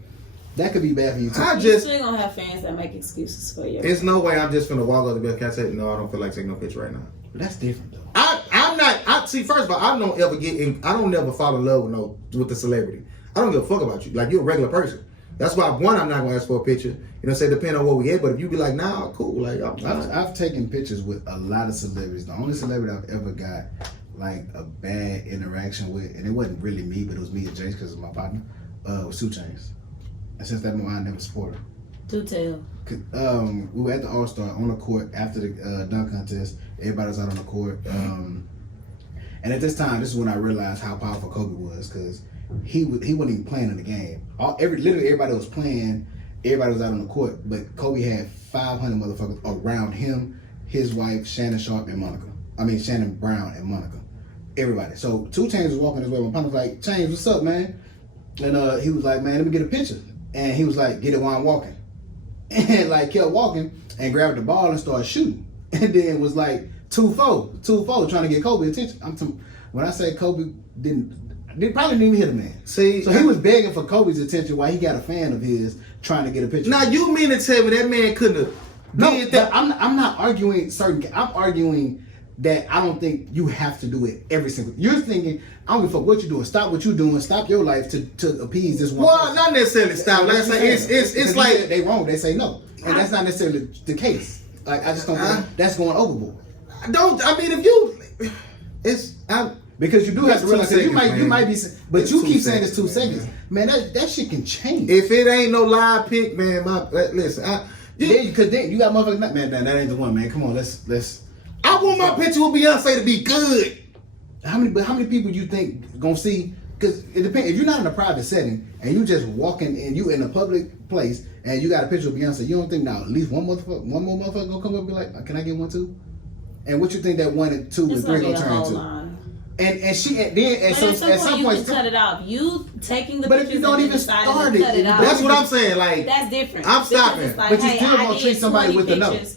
That could be bad for you too. You're still gonna have fans that make excuses for you. There's no way I'm just gonna walk up to Bill and say, no, I don't feel like taking no picture right now. But that's different though. I'm not. See, first of all, I don't never fall in love with the celebrity. I don't give a fuck about you. Like you're a regular person. That's why I'm not gonna ask for a picture. Say depending on what we get. But if you be like, nah, cool. Like I've taken pictures with a lot of celebrities. The only celebrity I've ever got like a bad interaction with, and it wasn't really me, but it was me and Jace because of my partner, was 2 Chainz. And since that moment, I never supported him. Do tell. We were at the All-Star on the court after the dunk contest. Everybody was out on the court. And at this time, this is when I realized how powerful Kobe was because he wasn't even playing in the game. Literally everybody was playing. Everybody was out on the court, but Kobe had 500 motherfuckers around him, his wife, Shannon Brown and Monica. Everybody. So 2 Chainz was walking his way. My partner was like, Chainz, what's up, man? And he was like, man, let me get a picture. And he was like, get it while I'm walking. And like kept walking and grabbed the ball and started shooting. And then was like 2-4 trying to get Kobe attention. When I say Kobe they probably didn't even hit a man. See, so he was begging for Kobe's attention while he got a fan of his trying to get a picture. Now you mean to tell me that man couldn't have? No, I'm not arguing certain. I'm arguing that I don't think you have to do it every single. You're thinking I don't give a fuck what you're doing. Stop what you're doing. Stop your life to appease this one. Well, person. Not necessarily stop. Like I say, it's like they wrong. They say no, and that's not necessarily the case. Like I just don't. That's going overboard. I mean, if you, Because you do have to It's 2 realize that you seconds, might be, but It's you 2 keep saying it's 2 seconds, seconds. Man, that shit can change. If it ain't no live pic, man, listen, Because then you got motherfuckers, man, that ain't the one, man. Come on, let's. I want my picture with Beyonce to be good. How many people you think gonna see? Because it depends. If you're not in a private setting and you just walking and you in a public place and you got a picture of Beyonce, you don't think now at least one more motherfucker gonna come up and be like, can I get one too? And what you think that 1 and 2 and It's 3 gonna be gonna a turn whole into? line. And she and then and But so at some point you can cut it off. You taking the But if pictures you don't and even deciding start to cut it, it off. That's what I'm saying. Like, That's different. I'm Because stopping. it's like, But you hey, still I gonna did treat somebody 20 with the no. pictures.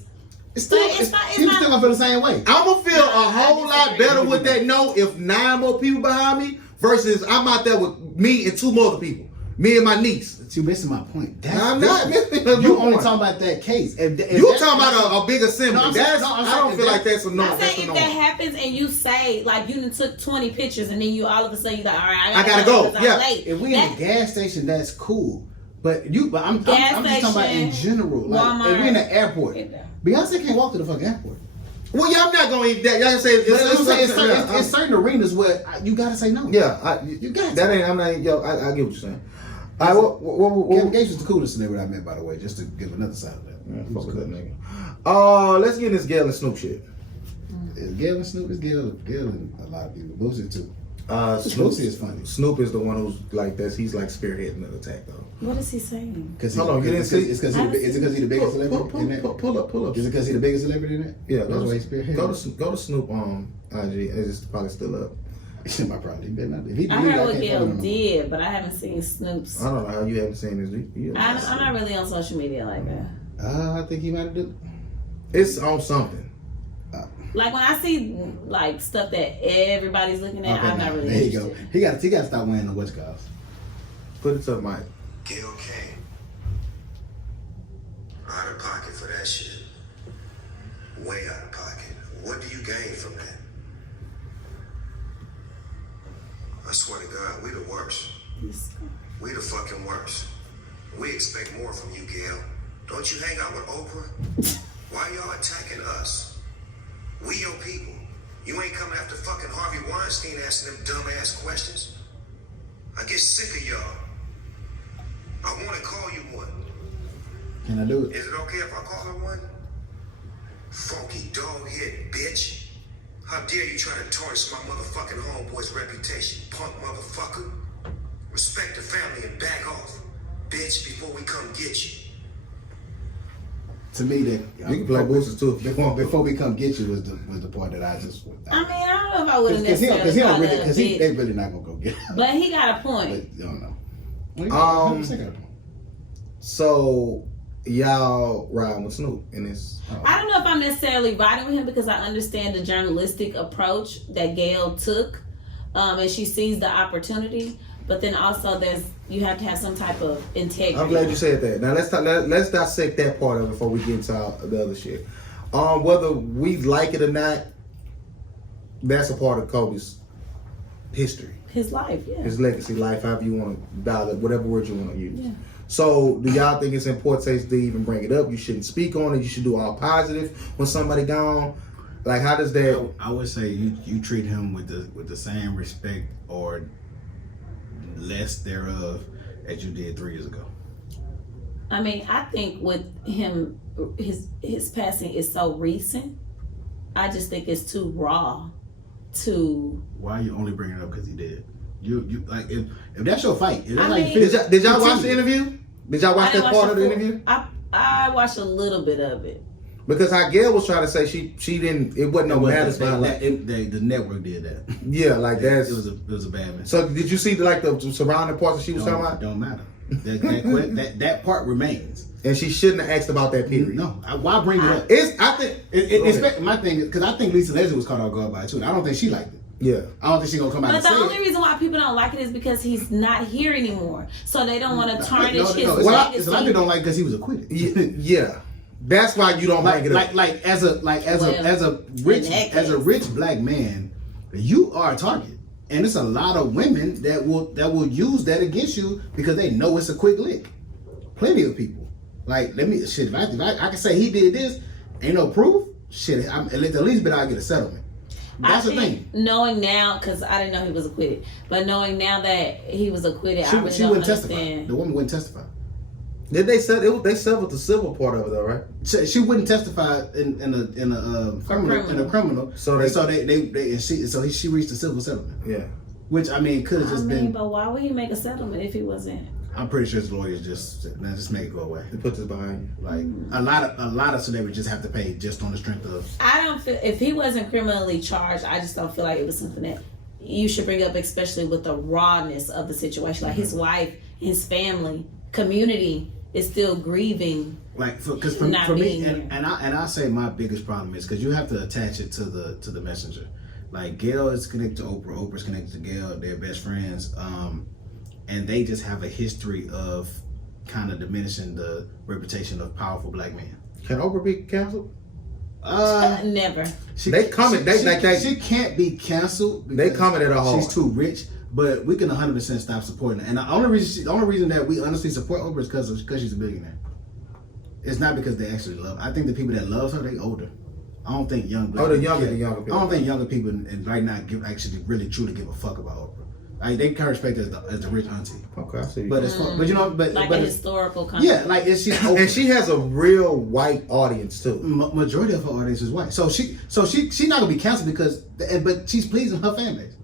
It's still But it's you not- still gonna feel the same way. I'm gonna feel a whole lot disagree. better with that no if 9 more people behind me versus I'm out there with me and 2 more people, me and my niece. But you missing my point. That's I'm not missing the You point. only talking about that case. If You that's- talking about a big assembly? No, I'm saying- That's no, I'm I saying don't feel like that's a no. I'm That's saying a if that no. happens and you say like you done took 20 pictures and then you all of a sudden you like, all right, I gotta go. because I'm Yeah. late. If we in a gas station, that's cool. But I'm Gas just talking about in station, general. Like Walmart. if we in the airport, Yeah. Beyonce can't walk to the fucking airport. Well, yeah, I'm not gonna eat that. Y'all say It's certain arenas where you gotta say no. yeah, You got that to. ain't. I'm not. Yo, I get what you're saying. All right, what Kevin Gates was the coolest celebrity I met, by the way, just to give another side of that. Yeah, fuck with that nigga. Let's get in this Gayle and Snoop shit. It's Gayle and Snoop. It's Gayle and a lot of people. Boosie too. Snoop Boosie is funny. Snoop is the one who's like this. He's like spearheading the attack though. What is he saying? Hold on, you didn't see? It's because he's the biggest celebrity in that. Pull up. Is it because he's the biggest celebrity in that? Yeah, That's why he's spearheading. go to Snoop IG. It's probably still up. My probably better not. If he I believe heard what can't Gayle follow him. did, but I haven't seen Snoop's. I don't know how you haven't seen this. I'm not really on social media like that. I think he might have done. It's on something. Like when I see like stuff that everybody's looking at, I'm not really There you interested. go. He got to stop wearing the what's called. Put it to the mic. Gayle King. Out of pocket for that shit. Way out of pocket. What do you gain from that? I swear to God, we the worst. We the fucking worst. We expect more from you, Gayle. Don't you hang out with Oprah? Why y'all attacking us? We your people. You ain't coming after fucking Harvey Weinstein asking them dumbass questions. I get sick of y'all. I want to call you one. Can I do it? Is it okay if I call her one? Funky dog head bitch. How dare you try to tarnish my motherfucking homeboy's reputation, punk motherfucker. Respect the family and back off, bitch, before we come get you. To me, that You can play boosters too. before we come get you was the part that I just. I mean, I don't know if I would have Because necessarily he don't called really, it a because bitch, they really not gonna go get him. but he got a But point. I don't know. Well, Um, 100% got a point. So y'all riding with Snoop in this. I don't know if I'm necessarily riding with him because I understand the journalistic approach that Gayle took, and she sees the opportunity. But then also, you have to have some type of integrity. I'm glad you said that. Now let's dissect that part of it before we get into the other shit. Whether we like it or not, that's a part of Kobe's history, His life, yeah. his legacy, life, however you want to dial it, whatever word you want to use. Yeah. So, do y'all think it's important to even bring it up? You shouldn't speak on it. You should do all positive when somebody gone. Like, how does that? I would say you treat him with the same respect or less thereof as you did 3 years ago. I mean, I think with him, his passing is so recent. I just think it's too raw to. Why are you only bringing it up because he did? You like if that's your fight. If that's I how you mean- feel, Did y'all watch the continue. interview? Did y'all watch I didn't that part of the full- interview? I watched a little bit of it. Because how Gayle was trying to say she didn't. It wasn't no matters about that. The network did that. Yeah, like that's. It was a bad mess. So did you see the surrounding parts that she was talking about? Don't matter. That part remains. And she shouldn't have asked about that period. No, why bring it up? I think My thing is because I think Lisa Leslie was caught off guard by it too. And I don't think she liked it. yeah. I don't think she's gonna come out But and the say only it. reason why people don't like it is because he's not here anymore. So they don't want to tarnish his It's a lot legacy. of people don't like because he was acquitted. Yeah. That's why you don't bring it up. Like as a rich black man, you are a target, and it's a lot of women that will use that against you because they know it's a quick lick. Plenty of people. Like if I can say he did this, ain't no proof. Shit, at the least bit I'll get a settlement. That's the thing. Knowing now, because I didn't know he was acquitted, but knowing now that he was acquitted, I really She don't wouldn't understand. testify. The woman wouldn't testify. Did they settle? They settled the civil part of it, though, right? She wouldn't testify in a criminal. So she reached a civil settlement. Yeah. Which I mean could have just been. But why would he make a settlement if he wasn't? I'm pretty sure his lawyers just make it go away. They put this behind you. Like a lot of celebrities just have to pay just on the strength of. I don't feel if he wasn't criminally charged, I just don't feel like it was something that you should bring up, especially with the rawness of the situation. Like his wife, his family, community is still grieving. Like because for me and I say my biggest problem is because you have to attach it to the messenger. Like Gayle is connected to Oprah, Oprah's connected to Gayle, they're best friends, and they just have a history of kind of diminishing the reputation of powerful black men. Can Oprah be canceled? Never. She can't be canceled. They coming at her hard. She's too rich. But we can 100% stop supporting her. And the only reason that we honestly support Oprah is because she's a billionaire. It's not because they actually love her. I think the people that love her, they older. I don't think young black the people younger care. people. I don't think younger people and right now actually really truly give a fuck about Oprah. Like they can respect her as the rich auntie. Okay, I see. But it's but you know, but like but a historical concept. yeah, like she's Oprah. And she has a real white audience too. Majority of her audience is white, so she's not gonna be canceled because, but she's pleasing her fan base,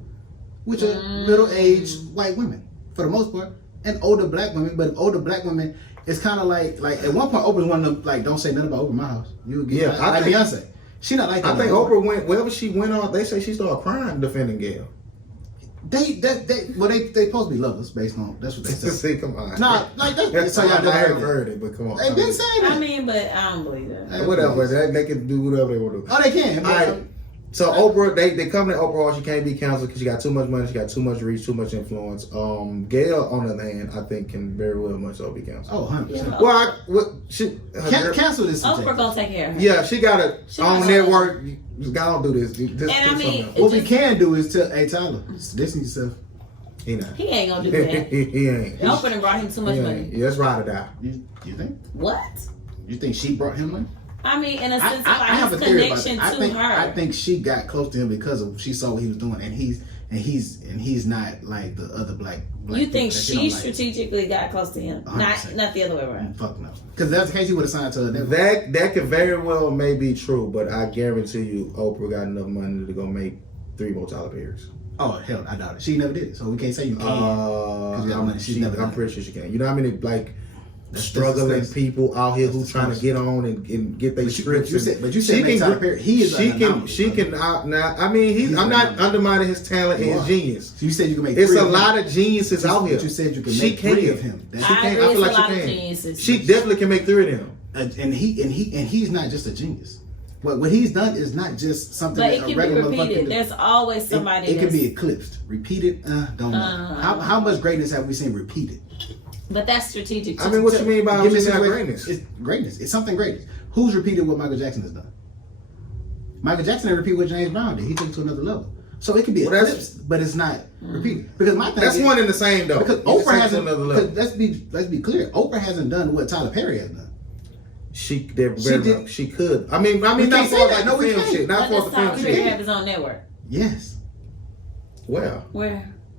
which are middle-aged white women for the most part, and older black women. But older black women, it's kind of like at one point Oprah's one of them like don't say nothing about Oprah in my house. You get like Beyonce. She not like that. I think Oprah went wherever she went on. They say she started crying defending Gayle. They supposed to be lovers based on that's what they say. See, come on. Nah, like that's how y'all never heard it, but come on. They been saying that. I mean, but I don't believe that. Whatever, they can do whatever they want to do. Oh, they can. All right. So Oprah, they come to Oprah. She can't be canceled because she got too much money. She got too much reach, too much influence. Gayle, on the other hand, I think can very well much so be canceled. Oh, 100%. Well, cancel this. Oprah gonna take care of her. Yeah, she got a own network. God don't do this. And I mean, what we can do is tell, hey Tyler, distance yourself. He not. He ain't gonna do that. he ain't. Oprah done brought him too much money. Yeah, that's ride or die. You think? What? You think she brought him money? I mean, in a sense, I have a theory about connection that. to her. I think she got close to him because she saw what he was doing, and he's not like the other black you think she like. strategically got close to him, 100%. not the other way around? Fuck no. Because that's the case, he would have signed to her. That could very well may be true, but I guarantee you, Oprah got enough money to go make 3 more Tyler Perry's. Oh hell, I doubt it. She never did, so we can't say you can. Because you got money. She's never. I'm pretty sure she can. You know how many like struggling people out here who trying to get on and get their scripts. But you said Tyler Perry. He is. She can now. I mean, I'm not undermining his talent and his genius. So you said you can make. It's a lot of geniuses out here. But you said you can make 3 of him. She can. I feel like she can. She definitely can make 3 of them. And he's not just a genius. What he's done is not just something but that it a can regular be repeated. There's always somebody. It can be eclipsed, repeated. Don't know. How much greatness have we seen repeated? But that's strategic. I mean, what you mean by greatness? It's greatness. It's something great. Who's repeated what Michael Jackson has done? Michael Jackson didn't repeat what James Brown did. He took it to another level. So it can be eclipsed, but it's not repeated. Because my thing is, one in the same though. Because Oprah hasn't. Let's be clear. Oprah hasn't done what Tyler Perry has done. She could. I mean, not for like no film shit. Not for the film shit. Does Tyler Perry have his own network? Yes. Where?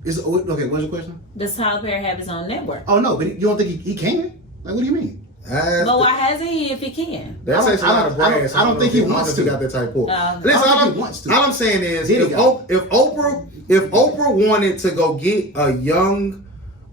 Okay, what's your question? Does Tyler Perry have his own network? Oh no, but you don't think he can? Like, what do you mean? But why hasn't he if he can? That takes a lot of brains. I don't think he wants to. Got that type of. Listen, all I'm saying is, if Oprah wanted to go get a young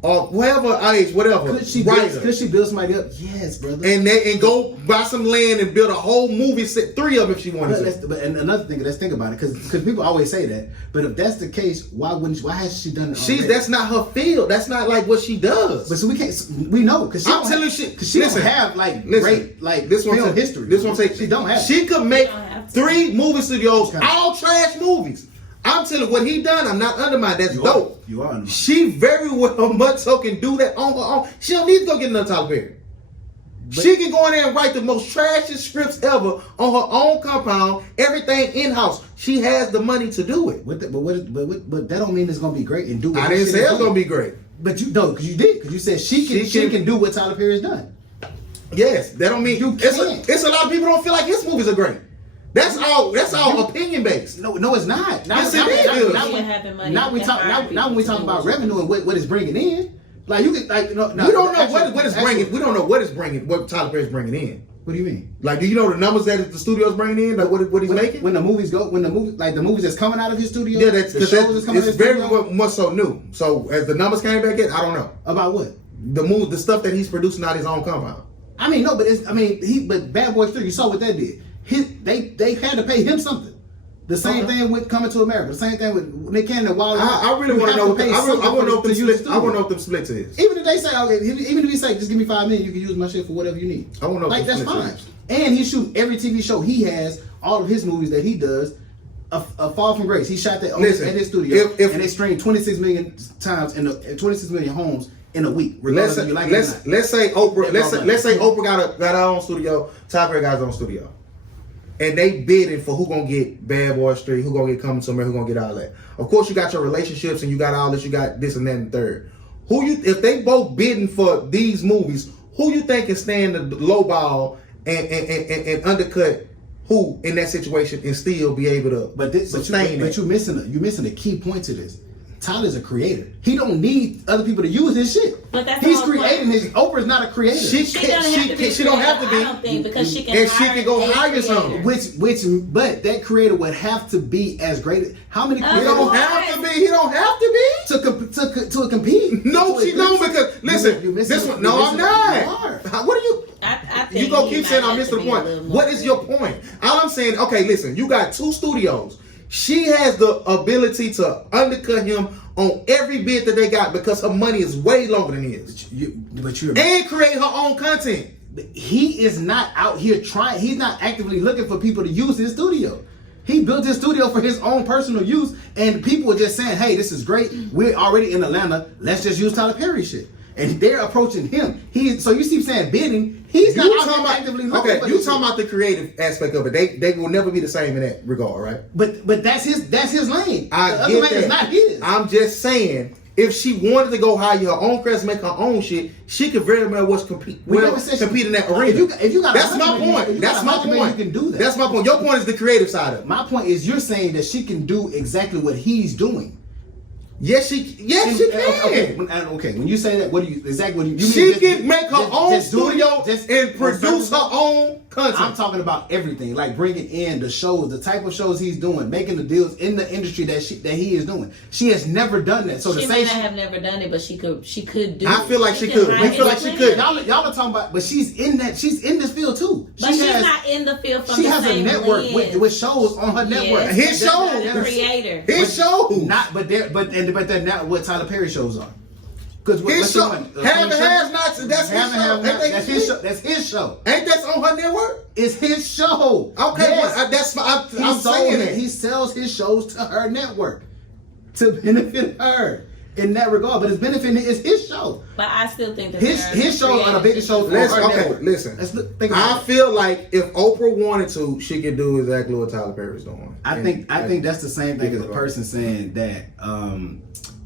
or whatever age, whatever, could she build somebody up? Yes, brother. And go buy some land and build a whole movie set, 3 of them if she wanted to. But another thing, let's think about it, because people always say that. But if that's the case, why has she done it? That's not her field. That's not like what she does. But so we know because I'm telling you shit. Because she doesn't have great this film history. This one say she don't have. She could make 3 movie studios, all trash movies. I'm telling you, what he done, I'm not undermining. That's dope. You are undermining. She very well much so can do that on her own. She don't need to go get another Tyler Perry. She can go in there and write the most trashiest scripts ever on her own compound, everything in-house. She has the money to do it. But that don't mean it's going to be great and do what I didn't say it's going to be great. But you know, because you did. Because you said she can do what Tyler Perry has done. Yes, that don't mean you can't. It's a lot of people don't feel like his movies are great. That's all opinion based. No, it's not. Yes, it is. Now when we talk about revenue and what it's bringing in, like you can like we don't know what it's bringing. We don't know what it's bringing. What Tyler Perry's bringing in. What do you mean? Like, do you know the numbers that the studio's bringing in? Like, what he's making? When the movies that's coming out of his studio. Yeah, that's it's very much so new. So as the numbers came back in, I don't know about what the stuff that he's producing out his own compound. I mean, no, but Bad Boys 3, you saw what that did. They had to pay him something. The same thing with Coming to America. The same thing with Nick Cannon and Wild. I really want to know. I want to know what them splits is. Even if they say, okay, even if he say, just give me 5 minutes, you can use my shit for whatever you need. I want to know. Like that's fine. And he shoot every TV show he has, all of his movies that he does. A Fall from Grace. He shot that at his studio, and they streamed 26 million times in 26 million homes in a week. Let's say Oprah. Let's say Oprah got her own studio. Tyler Perry got his own studio. And they bidding for who gonna get Bad Boy Street, who gonna get Coming to America, who gonna get all that. Of course, you got your relationships and you got all this, you got this and that and third. If they both bidding for these movies, who you think can stand the low ball and undercut who in that situation and still be able to sustain it? But you're missing a key point to this. Tyler's a creator. He don't need other people to use his shit. But that's he's creating his. Oprah's not a creator. She don't have to be. I don't think because she can. And she can go hire someone. But that creator would have to be as great. How many? He don't have to be. He don't have to be to compete. No, she don't because listen. This one. No, I'm not. What are you? I think you gonna keep saying I missed the point. What is your point? All I'm saying. Okay, listen. You got 2 studios. She has the ability to undercut him on every bid that they got because her money is way longer than his. And create her own content. He is not out here trying. He's not actively looking for people to use his studio. He built his studio for his own personal use, and people are just saying, "Hey, this is great. We're already in Atlanta. Let's just use Tyler Perry shit." And they're approaching him. So you see saying bidding. He's not actively looking. Okay, you talking about the creative aspect of it. They will never be the same in that regard, right? But that's his lane. The other man is not his. I'm just saying, if she wanted to go hire her own crest, make her own shit, she could very well compete in that arena. If you got that's my point. That's my point. You can do that. That's my point. Your point is the creative side of it. My point is you're saying that she can do exactly what he's doing. Yes, she can. Okay, when you say that, what do you mean? She can make her own studio and produce her own content. I'm talking about everything, like bringing in the shows, the type of shows he's doing, making the deals in the industry that he is doing. She has never done that. So she may not have never done it, but she could do. I feel like she could. We feel like she could. Y'all are talking about, but she's in that. She's in this field too. But she's not in the field from the same She has a network with shows on her network. His shows. Creator. His shows. But they're not what Tyler Perry shows are. Because his show, Have and Has Nots, that's his show. That's his show. That's his show. Ain't that on her network? It's his show. Okay, yes. I'm saying that. He sells his shows to her network to benefit her in that regard. But it's benefiting is his show. But I still think that his shows are the biggest shows for her network. Listen. I feel like if Oprah wanted to, she could do exactly what Tyler Perry's doing. I think that's the same thing as a person saying that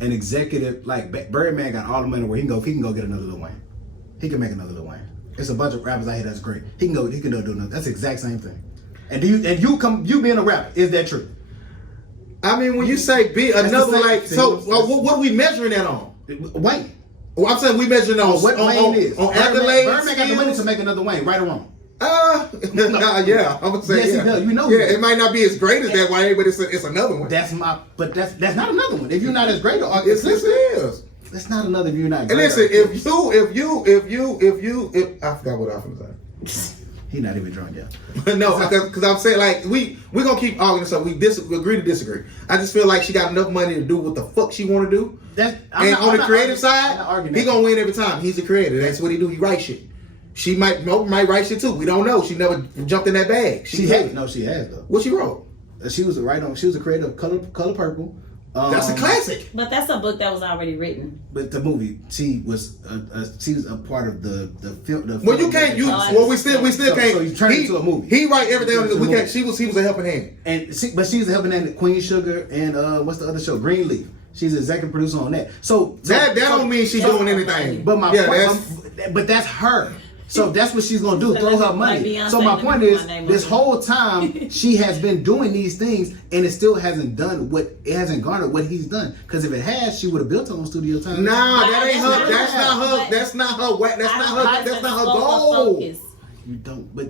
an executive like Birdman got all the money where he can go get another Lil Wayne. He can make another Lil Wayne. There's a bunch of rappers out here that's great. He can do another. That's the exact same thing. And you being a rapper, is that true? I mean, when you say another like, so what are we measuring that on? Wayne. Well, I'm saying we measuring on what Wayne is. On accolades. Birdman got the money to make another Wayne, right or wrong? Yeah, I would say yes, yeah. He does. You know, yeah, it might not be as great as that Wayne, but it's another one. That's not another one. If you're not as great, or this is. That's not another. If you're not. And listen, if I forgot what I was going to say. He's not even drunk yet. No, because I'm saying like we're gonna keep arguing, so we agree to disagree. I just feel like she got enough money to do what the fuck she want to do. On the creative side, he gonna win every time. He's a creator. That's what he do. He write shit. She might write shit too. We don't know. She never jumped in that bag. She has. No, she has though. What she wrote? She was a creator of Color Purple. That's a classic. But that's a book that was already written. But the movie, she was a part of the film. Well, you can't. We still can't. So you turn it into a movie. He write everything. We can't. He was a helping hand. But she's a helping hand. Queen Sugar and what's the other show? Greenleaf. She's the executive producer on that. So that don't mean she's doing anything. But my point. But that's her. So that's what she's gonna do, throw her money. Beyonce, So my point is, name this on it. whole time she has been doing these things, and it still hasn't done what it hasn't garnered what he's done. Because if it has, she would have built her own studio time. Nah, that ain't her. That's That's not her. That's not her goal. You don't, but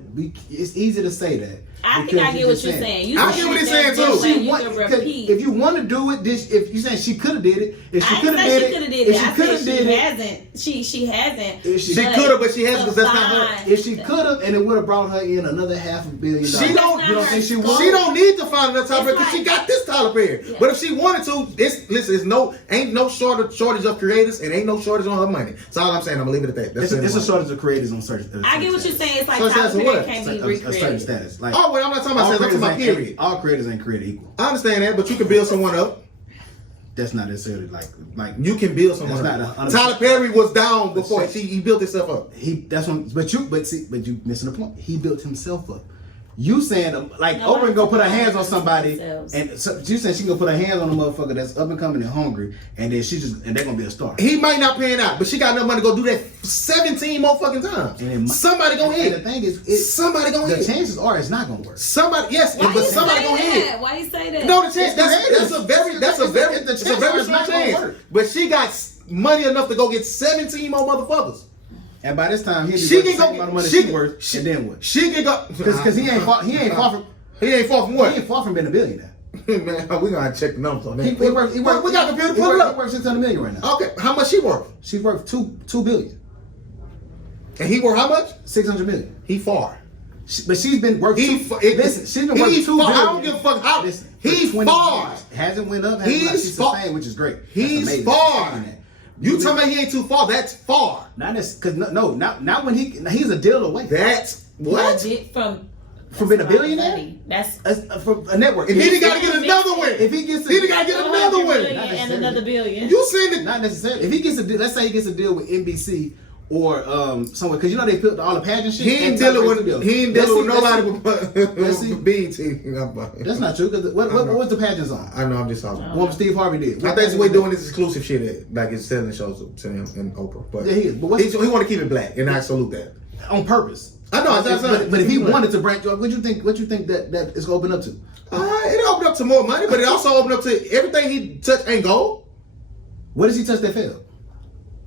it's easy to say that. I think I get what you're saying. I get what he's saying too. You can repeat. If you want to do it, if you saying she could have did it, if she I could didn't have say did she could have it, did if it. she I could said have did it, she hasn't. She could have, but she hasn't because that's not her. if she could have, and it would have brought her in another $500 million. She don't. You don't think she would? She don't need to find another Tyler Perry because It's she got this Tyler Perry. Yeah. But if she wanted to, ain't no shortage of creators and ain't no shortage on her money. That's all I'm saying. I'm gonna leave it at that. It's a shortage of creators on certain. I get what you're saying. It's like So Tyler that's Perry what? can't be A certain recreated. status. Like, Oh, well, I'm not talking about sex. I'm talking about period. All creators ain't created equal. I understand that, but you can build someone up. That's not necessarily like You can build someone That's up. not Tyler Perry was down before he built himself up. but you missing the point. He built himself up. You saying like No, Oprah can go put her hands on themselves. somebody, and so you saying she can go put her hands on a motherfucker that's up and coming and hungry, and then they're gonna be a star. He might not pan out, but she got enough money to go do that 17 more fucking times. Somebody gonna hit. And the thing is, Somebody gonna the hit. chances are it's not gonna work. Somebody, yes, Why but you somebody say gonna that? hit. Why you say that? No, the chance that's It's a very small chance. But she got money enough to go get 17 more motherfuckers. And by this time, She can the same amount of money she she worth, and then what? She can go Because he ain't far from He ain't far from what? he ain't far from being a billionaire. Man, we gotta check the numbers on that. He worth, we got a computer. Pull it He up. worth $600 million right now. Okay, how much she worth? She's worth $2 billion, And he worth how much? $600 million. He far. But she's been worth. Listen, she's been worth $2 billion. I don't give a fuck how. Listen, He's for 20 far. years. Hasn't went up. He's far. Sustained, which is great. That's He's amazing. far. You talking about he ain't too far? That's far. Not this, because not when he's a deal away. That's what? From being a billionaire? Money. That's From a network. And then he gotta get another one. If he gets, Then he gotta get another one. and another billion. You saying that? Not necessarily. If he gets a deal, let's say he gets a deal with NBC or somewhere, because you know they put all the pageant shit. He ain't dealing with nobody but BET. That's not true. Because what's the pageants on? I know. I'm just talking. What Steve Harvey did. I think it's the way doing this exclusive shit, like it's selling shows to him and Oprah. But Yeah, he is. But he want to keep it black, and I salute that. On purpose. I know. But if he wanted to branch off, what you think that it's gonna open up to? It opened up to more money, but it also opened up to everything he touched ain't gold. What does he touch that failed?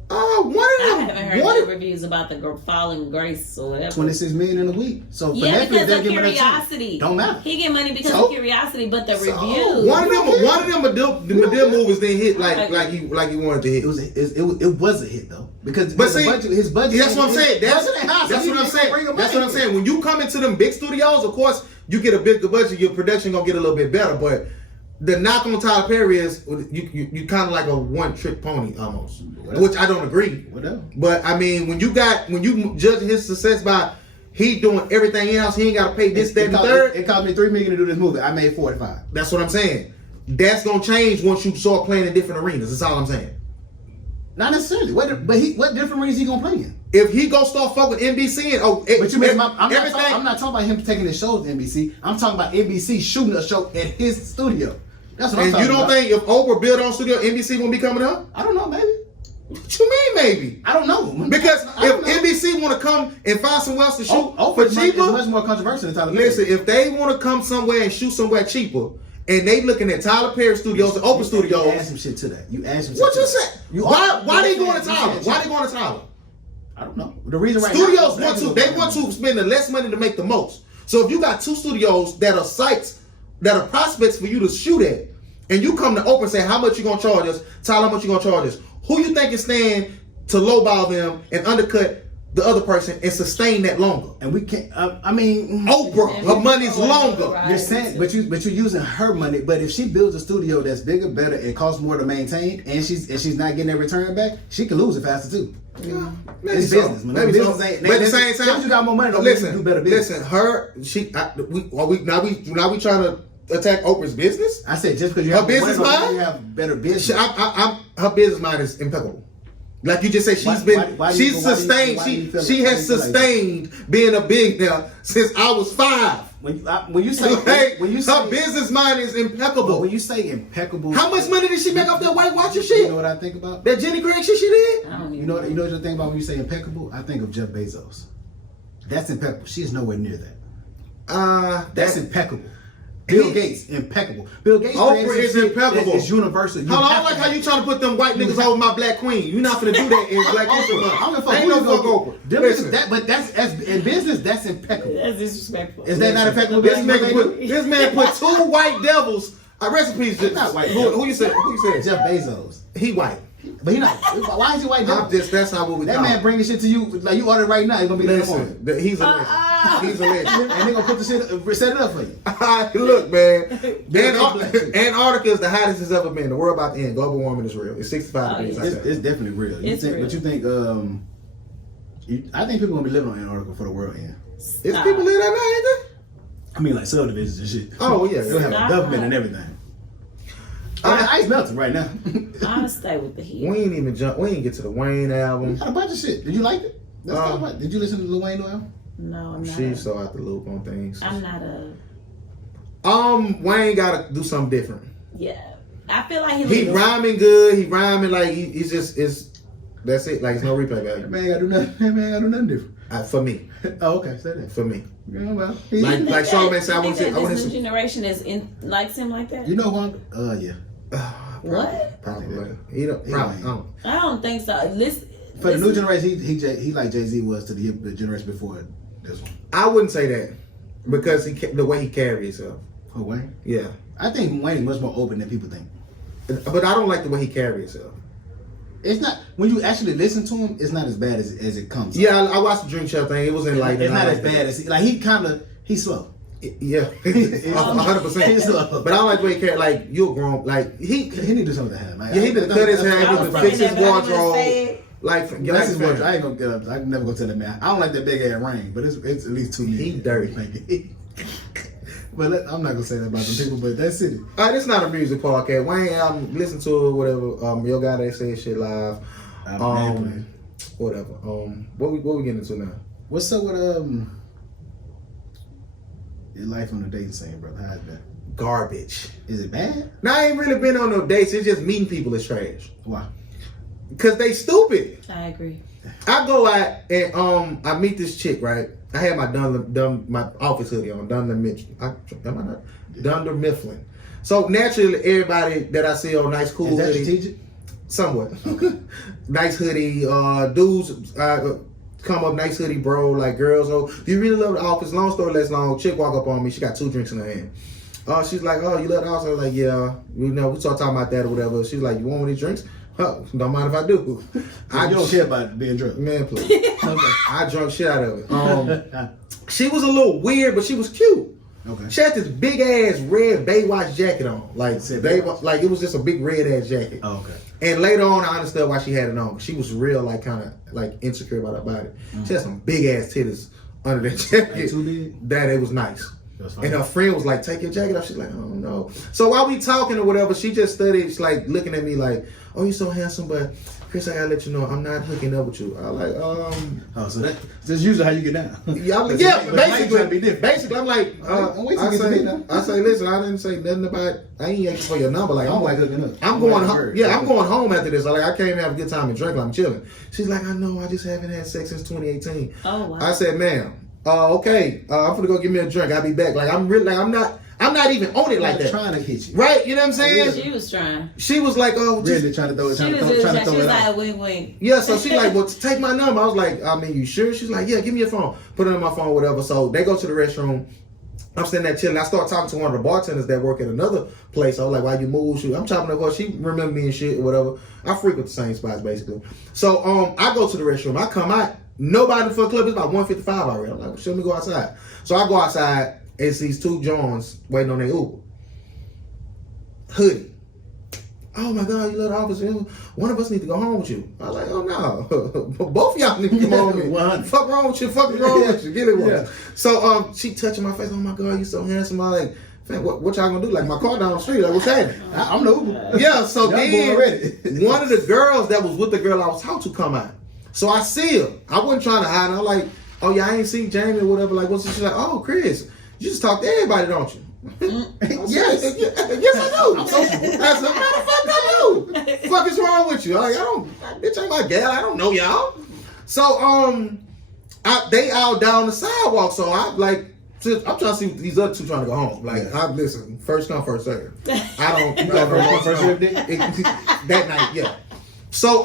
I haven't heard no reviews about the falling grace or whatever. 26 million in a week. So Yeah, for Netflix, because they're of giving it a chance. curiosity. Don't matter. He get money because of curiosity, but the reviews. One of them Medill movies didn't hit like he wanted to hit. It was a hit though, because But see, his budget. That's what I'm saying. That's what I'm saying. That's what I'm saying. When you come into them big studios, of course, you get a bigger budget. Your production gonna get a little bit better. But the knock on Tyler Perry is you kind of like a one-trick pony almost, which I don't agree. Whatever. But I mean, when you judge his success by he doing everything else, he ain't got to pay this, that, and third. It cost me $3 million to do this movie. I made 45. That's what I'm saying. That's gonna change once you start playing in different arenas. That's all I'm saying. Not necessarily. What different arenas he gonna play in? If he go start fuck with NBC and I'm not talking about him taking his shows to NBC. I'm talking about NBC shooting a show at his studio. That's what I'm talking about. And you don't think if Oprah built on studio, NBC won't be coming up? I don't know, maybe. What you mean, maybe? I don't know. Because if NBC want to come and find somewhere else to shoot for cheaper, it's much more controversial than Tyler Perry. listen, if they want to come somewhere and shoot somewhere cheaper, and they looking at Tyler Perry Studios and Oprah Studios, you add some shit to that. You add some. What shit you to say? that. Why they going to Tyler? Why they going to Tyler? I don't know. The reason right Studios now, want to spend the less money to make the most. So if you got two studios that are sites that are prospects for you to shoot at, and you come to Oprah and say, how much you gonna charge us? Tyler, how much you gonna charge us? Who you think is staying to lowball them and undercut the other person and sustain that longer? And we can't. I mean, Oprah, her money's longer. Right. You're saying, but you're using her money. But if she builds a studio that's bigger, better, and costs more to maintain, and she's not getting that return back, she can lose it faster too. Yeah, It's business, man. Maybe Business so. ain't- But at the same time, you got more money, don't mean you do better business. Now we trying to attack Oprah's business. I said just because you Her have business more money, mind? you have better business. Her business mind is impeccable. Like you just said, she has sustained being a billionaire since I was 5. When you say her business mind is impeccable. When you say impeccable, how much money did she make off that Weight Watcher shit? You know what I think about? That Jenny Craig shit she did? You know what you think about when you say impeccable? I think of Jeff Bezos. That's impeccable. She is nowhere near that. That's That's impeccable. Bill Gates, impeccable. Bill Gates, Oprah is impeccable. It's universal. Hold on, I don't like how you trying to put them white niggas over my black queen. You're not gonna do that in Black History Month. I don't Ain't no fuck Oprah. Listen, but that's as in business. That's impeccable. That's disrespectful. Is that not impeccable? this man put two white devils. Recipes. He's not white. Who you said? Jeff Bezos. He white. But he not. Why is he white? That's not what we. That man bringing shit to you like you order right now. He's gonna be there for you. Listen, he's a legend. He's a legend. And they gonna put the shit, set it up for you. Look, man. Antarctica is the hottest it's ever been. The world about to end. Global warming is real. It's 65 degrees. yeah. It's definitely real. But you think? I think people gonna be living on Antarctica for the world end. Is people live that now, ain't I mean, like subdivisions and shit. Oh yeah. They'll have a government and everything. The ice melting right now. I'll stay with the heat. We ain't even jump. We ain't get to the Wayne album. Got a bunch of shit. Did you like it? Did you listen to Lil Wayne album? No, I'm not. She's so out the loop on things. I'm not a. Wayne gotta do something different. Yeah, I feel like He rhyming good. He rhyming like he's just is. That's it. Like it's no replay value. That man gotta do nothing. That man gotta do nothing different. For me. Oh, okay. Say that. For me. Yeah, well. Like Charlamagne said, I want to. This new generation is in likes him like that. You know who I'm? Yeah. What? Probably. He don't. Probably. I don't think so. For the new generation, he like Jay-Z was to the generation before this one. I wouldn't say that because the way he carries himself. Oh, Wayne? Yeah. I think Wayne is much more open than people think. But I don't like the way he carries himself. It's not, when you actually listen to him, it's not as bad as it comes. Yeah, I watched the Drink Show thing. It wasn't like it's not as bad as like he's slow. Yeah, 100%. He's slow. But I don't like the way he carries. Like you're grown. Like he need to do something to him. Like, he need to cut his hair. He need to fix his wardrobe. Like, that's his wardrobe. I ain't gonna get up. I can never go tell that man. I don't like that big ass ring, but it's at least 2 minutes. He dirty. But I'm not gonna say that about them people. But that's it. All right, it's not a music podcast. Wayne, listen to it. Whatever. Your guy that say shit live. Whatever. What we getting into now? What's up with your life on the dating scene, brother? How's that? Garbage. Is it bad? Now I ain't really been on no dates. It's just meeting people is trash. Why? Cause they stupid. I agree. I go out and I meet this chick, right? I had my my office hoodie on, Dunder Mifflin. So naturally, everybody that I see on nice cool is that hoodie, strategic? Somewhat. Okay. Nice hoodie, dudes come up, nice hoodie, bro. Like girls, do you really love the office? Long story less long. Chick walk up on me. She got 2 drinks in her hand. She's like, oh, you love the office? I was like, yeah. We start talking about that or whatever. She's like, you want one of these drinks? Huh, don't mind if I do. You don't care about being drunk. Man, please. Okay. I drunk shit out of it. She was a little weird, but she was cute. Okay. She had this big ass red Baywatch jacket on. Like it was just a big red ass jacket. Oh, okay. And later on, I understood why she had it on. She was real, like, kind of, like, insecure about her body. Mm-hmm. She had some big-ass titties under that jacket. Like too big? That it was nice. And her friend was like, take your jacket off. She's like, oh, no. So while we talking or whatever, she just studied, she's like, looking at me like, oh, you're so handsome, but Chris, I gotta let you know, I'm not hooking up with you. I like, oh, so that's usually how you get down. Basically, I'm like, I say, listen, I didn't say nothing about, I ain't asking for your number. Like, I don't like hooking up. I'm going home. Yeah, I'm going home after this. Like, I came have a good time and drink. Like, I'm chilling. She's like, I know, I just haven't had sex since 2018. Oh, wow. I said, ma'am, okay, I'm gonna go get me a drink. I'll be back. Like, I'm really, like, I'm not even on it like that. Trying to hit you, right? You know what I'm saying? She was trying. She was like, "Oh, really trying to throw it." She was like, "Wink, wink." Yeah, so she like, "Well, take my number." I was like, "I mean, you sure?" She's like, "Yeah, give me your phone." Put it on my phone, whatever. So they go to the restroom. I'm sitting there chilling. I start talking to one of the bartenders that work at another place. I was like, "Why you move?" I'm chopping up her. She remember me and shit or whatever. I frequent the same spots basically. So I go to the restroom. I come out. Nobody in the fuck club. It's about 1:55 already. I'm like, well, "Should we go outside?" So I go outside. It's these 2 Johns waiting on their Uber. Hoodie. Oh my God, you love the office. One of us need to go home with you. I was like, oh no. Both of y'all need to come home with me. Fuck wrong with you. Fuck wrong with you. Get it one. Yeah. So she touching my face. Oh my God, you so handsome. I'm like, what y'all gonna do? Like my car down the street. Like what's happening? I'm the Uber. Yeah. So then one of the girls that was with the girl I was talking to come out. So I see her. I wasn't trying to hide her. I'm like, oh yeah, I ain't seen Jamie or whatever. Like what's this? She's like, oh Chris, you just talk to everybody, don't you? Yes, I do. As a matter of fact, I do. Fuck is wrong with you? Like, bitch ain't my gal. I don't know y'all. So they all down the sidewalk, so I'm like, I'm trying to see these other two trying to go home. Like, I listen, first come, first serve. I don't. First serve that night, yeah. So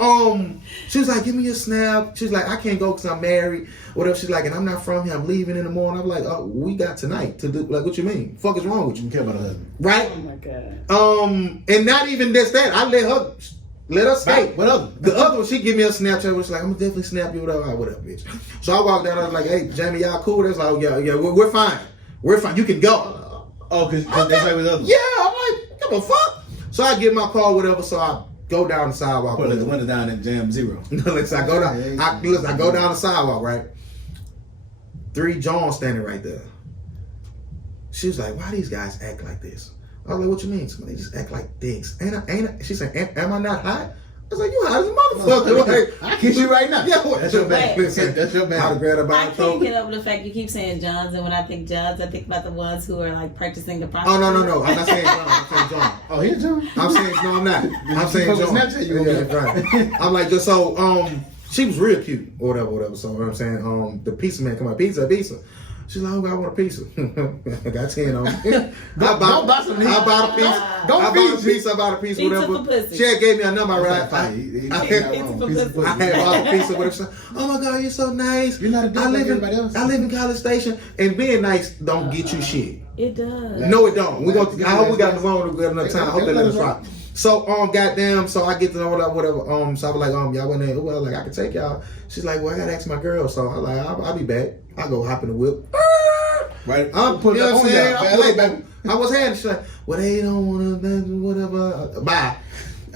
she was like, give me a snap. She's like, I can't go because I'm married. Whatever. She's like, and I'm not from here. I'm leaving in the morning. I'm like, oh, we got tonight to do. Like, what you mean? Fuck is wrong with you? You care about her husband, right? Oh my god. And not even just that. I let her skate. What other? The other one, she give me a Snapchat. Was like, I'm gonna definitely snap you. Whatever, bitch. So I walked down. I was like, hey, Jamie, y'all cool? That's like, yeah, we're fine. We're fine. You can go. Oh, because they play with others. Yeah, I'm like, give a fuck. So I get my car, whatever. So I go down the sidewalk. Put the window down and jam zero. Listen, I go down. I go down the sidewalk, right? 3 Johns standing right there. She was like, why these guys act like this? I was like, what you mean? Somebody just act like dicks. She said, am I not hot? I was like, you hot as a motherfucker. Like, I kiss you right now. Yeah, what? That's your bad. Listen, That's your bad. I'd grab her by I the can't throat. get over the fact you keep saying Johns, and when I think Johns, I think about the ones who are like practicing the Oh, prostitute. no. I'm not saying John. I'm saying John. Oh, here's John. I'm saying, no, I'm not. I'm saying John. Snapchat you Yeah, right. I'm like, just so, she was real cute, or whatever. So, you know what I'm saying? The pizza man come out, pizza. She's like, oh, I want a pizza. I got 10 on me. Don't buy some. I bought a pizza. Don't I bought a pizza. I bought a pizza, Pizza whatever. for pussy. She had gave me a number, right? I had bought a pizza with her. Oh my God, you're so nice. You're not a dick like everybody else. I live in College Station, and being nice don't get you shit. It does. No, it don't. I hope we got the phone. We got enough time. I hope they let us rock. So, goddamn. So I get to know whatever. So I was like, y'all went there. Well, like I can take y'all. She's like, well, I gotta ask my girl. So I like, I'll be back. I'll go hop in the whip. Right. I'm putting up up on y'all. I was having. She's like, well, they don't want to, whatever. Bye.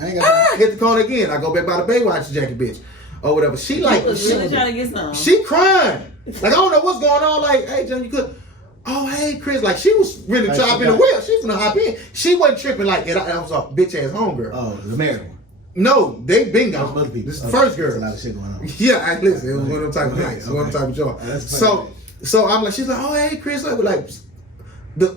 I ain't got Hit the corner again. I go back by the Baywatch jacket, bitch, or whatever. She like, was really trying to get some. she crying. Like I don't know what's going on. Like, hey, John, you could. Oh, hey, Chris. Like she was really Right, trying to be the wheel. She was gonna hop in. She wasn't tripping like it. I was a bitch ass homegirl. Oh, the married one. No, they been Those gone. other people. This is the first There's girl. a lot of shit going on. Yeah, listen, it was one of them type of nights. One of them type of joy. That's funny. So I'm like, she's like, oh hey Chris, like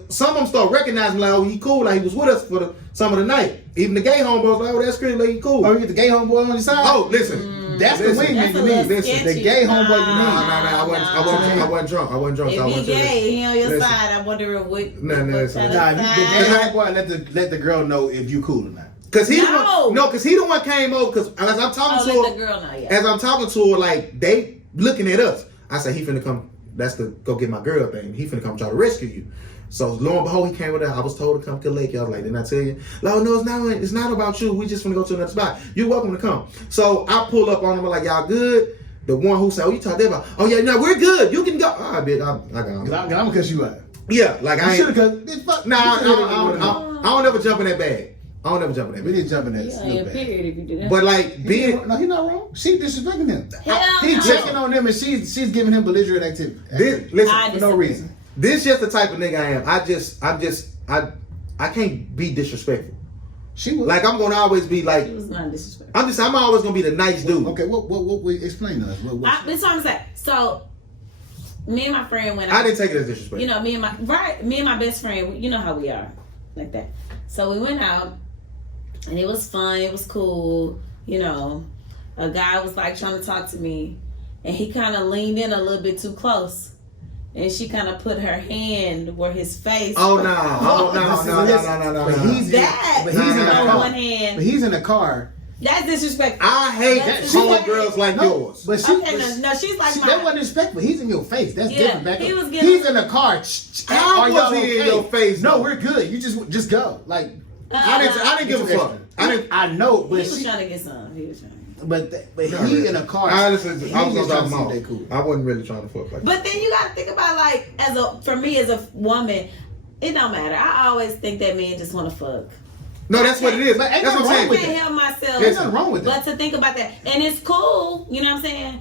some of them start recognizing like, oh he cool, like he was with us for some of the night. Even the gay homeboys like, oh that's Chris, like he cool. Oh, you get the gay homeboy on your side? Oh, listen, That's the listen, wingman That's you a need. little Listen, the sketchy. gay homeboy you need. No, I wasn't drunk. I wasn't drunk. If So I he went to gay, he on your listen. side. I'm wondering what. No, it's kind not. of Nah, the side. gay homeboy let the girl know if you cool or not. Cause he No. cause he the one came over. Cause as I'm talking to Let her, the girl know. Yeah. as I'm talking to her, like they looking at us. I said he finna come. That's the go get my girl thing. He finna come try to rescue you. So lo and behold, he came with that. I was told to come collect you. I was like, didn't I tell you? Like, no, it's not. It's not about you. We just finna go to another spot. You're welcome to come. So I pull up on him. I'm like, y'all good? The one who said, oh, you talked about? Oh yeah, no, we're good. You can go. All right, bitch. I got him. I'm gonna cuss you out. Yeah, like I You ain't. should have cussed. Fuck. Nah, I I don't ever jump in that bag. I don't ever jump in that We bag. didn't jump in that. You Snoop ain't a bag. period if you do that. But like being No, he's not wrong. She disrespecting him. Hell He's no. checking on them and she's giving him belligerent activity. this, listen, I for no disagree. reason. this just the type of nigga I am. I can't be disrespectful. She was Like I'm gonna always be like, It was not disrespectful. I'm always gonna be the nice dude. okay. What we explain to us? That's what I'm saying. So, me and my friend went I out. didn't take it as disrespect. You know, me and my best friend, you know how we are, like that. So we went out, and it was fun. It was cool. You know, a guy was like trying to talk to me, and he kind of leaned in a little bit too close, and she kind of put her hand where his face. Oh no. But he's That. But he's in the on car. one hand. But he's in the car. That's disrespectful. I hate That's homegirls like No, yours. but she. Okay, but no, she's like that wasn't respectful. He's in your face. That's Yeah, different. Back he up. was getting- He's in the car. How Are was y'all he in okay? your face, No, though? we're good. You just go. Like I didn't give a fuck. I know, He but was trying to get some. He was trying to get some. but he in a car. Honestly, I was just gonna trying drop to him see if off. they cool. I wasn't really trying to fuck like that. But then you gotta think about like for me as a woman, it don't matter. I always think that men just want to fuck. No, that's what it is. But ain't That's what nothing I'm wrong I with saying. can't help myself. There's nothing wrong with that. But to think about that, and it's cool. You know what I'm saying?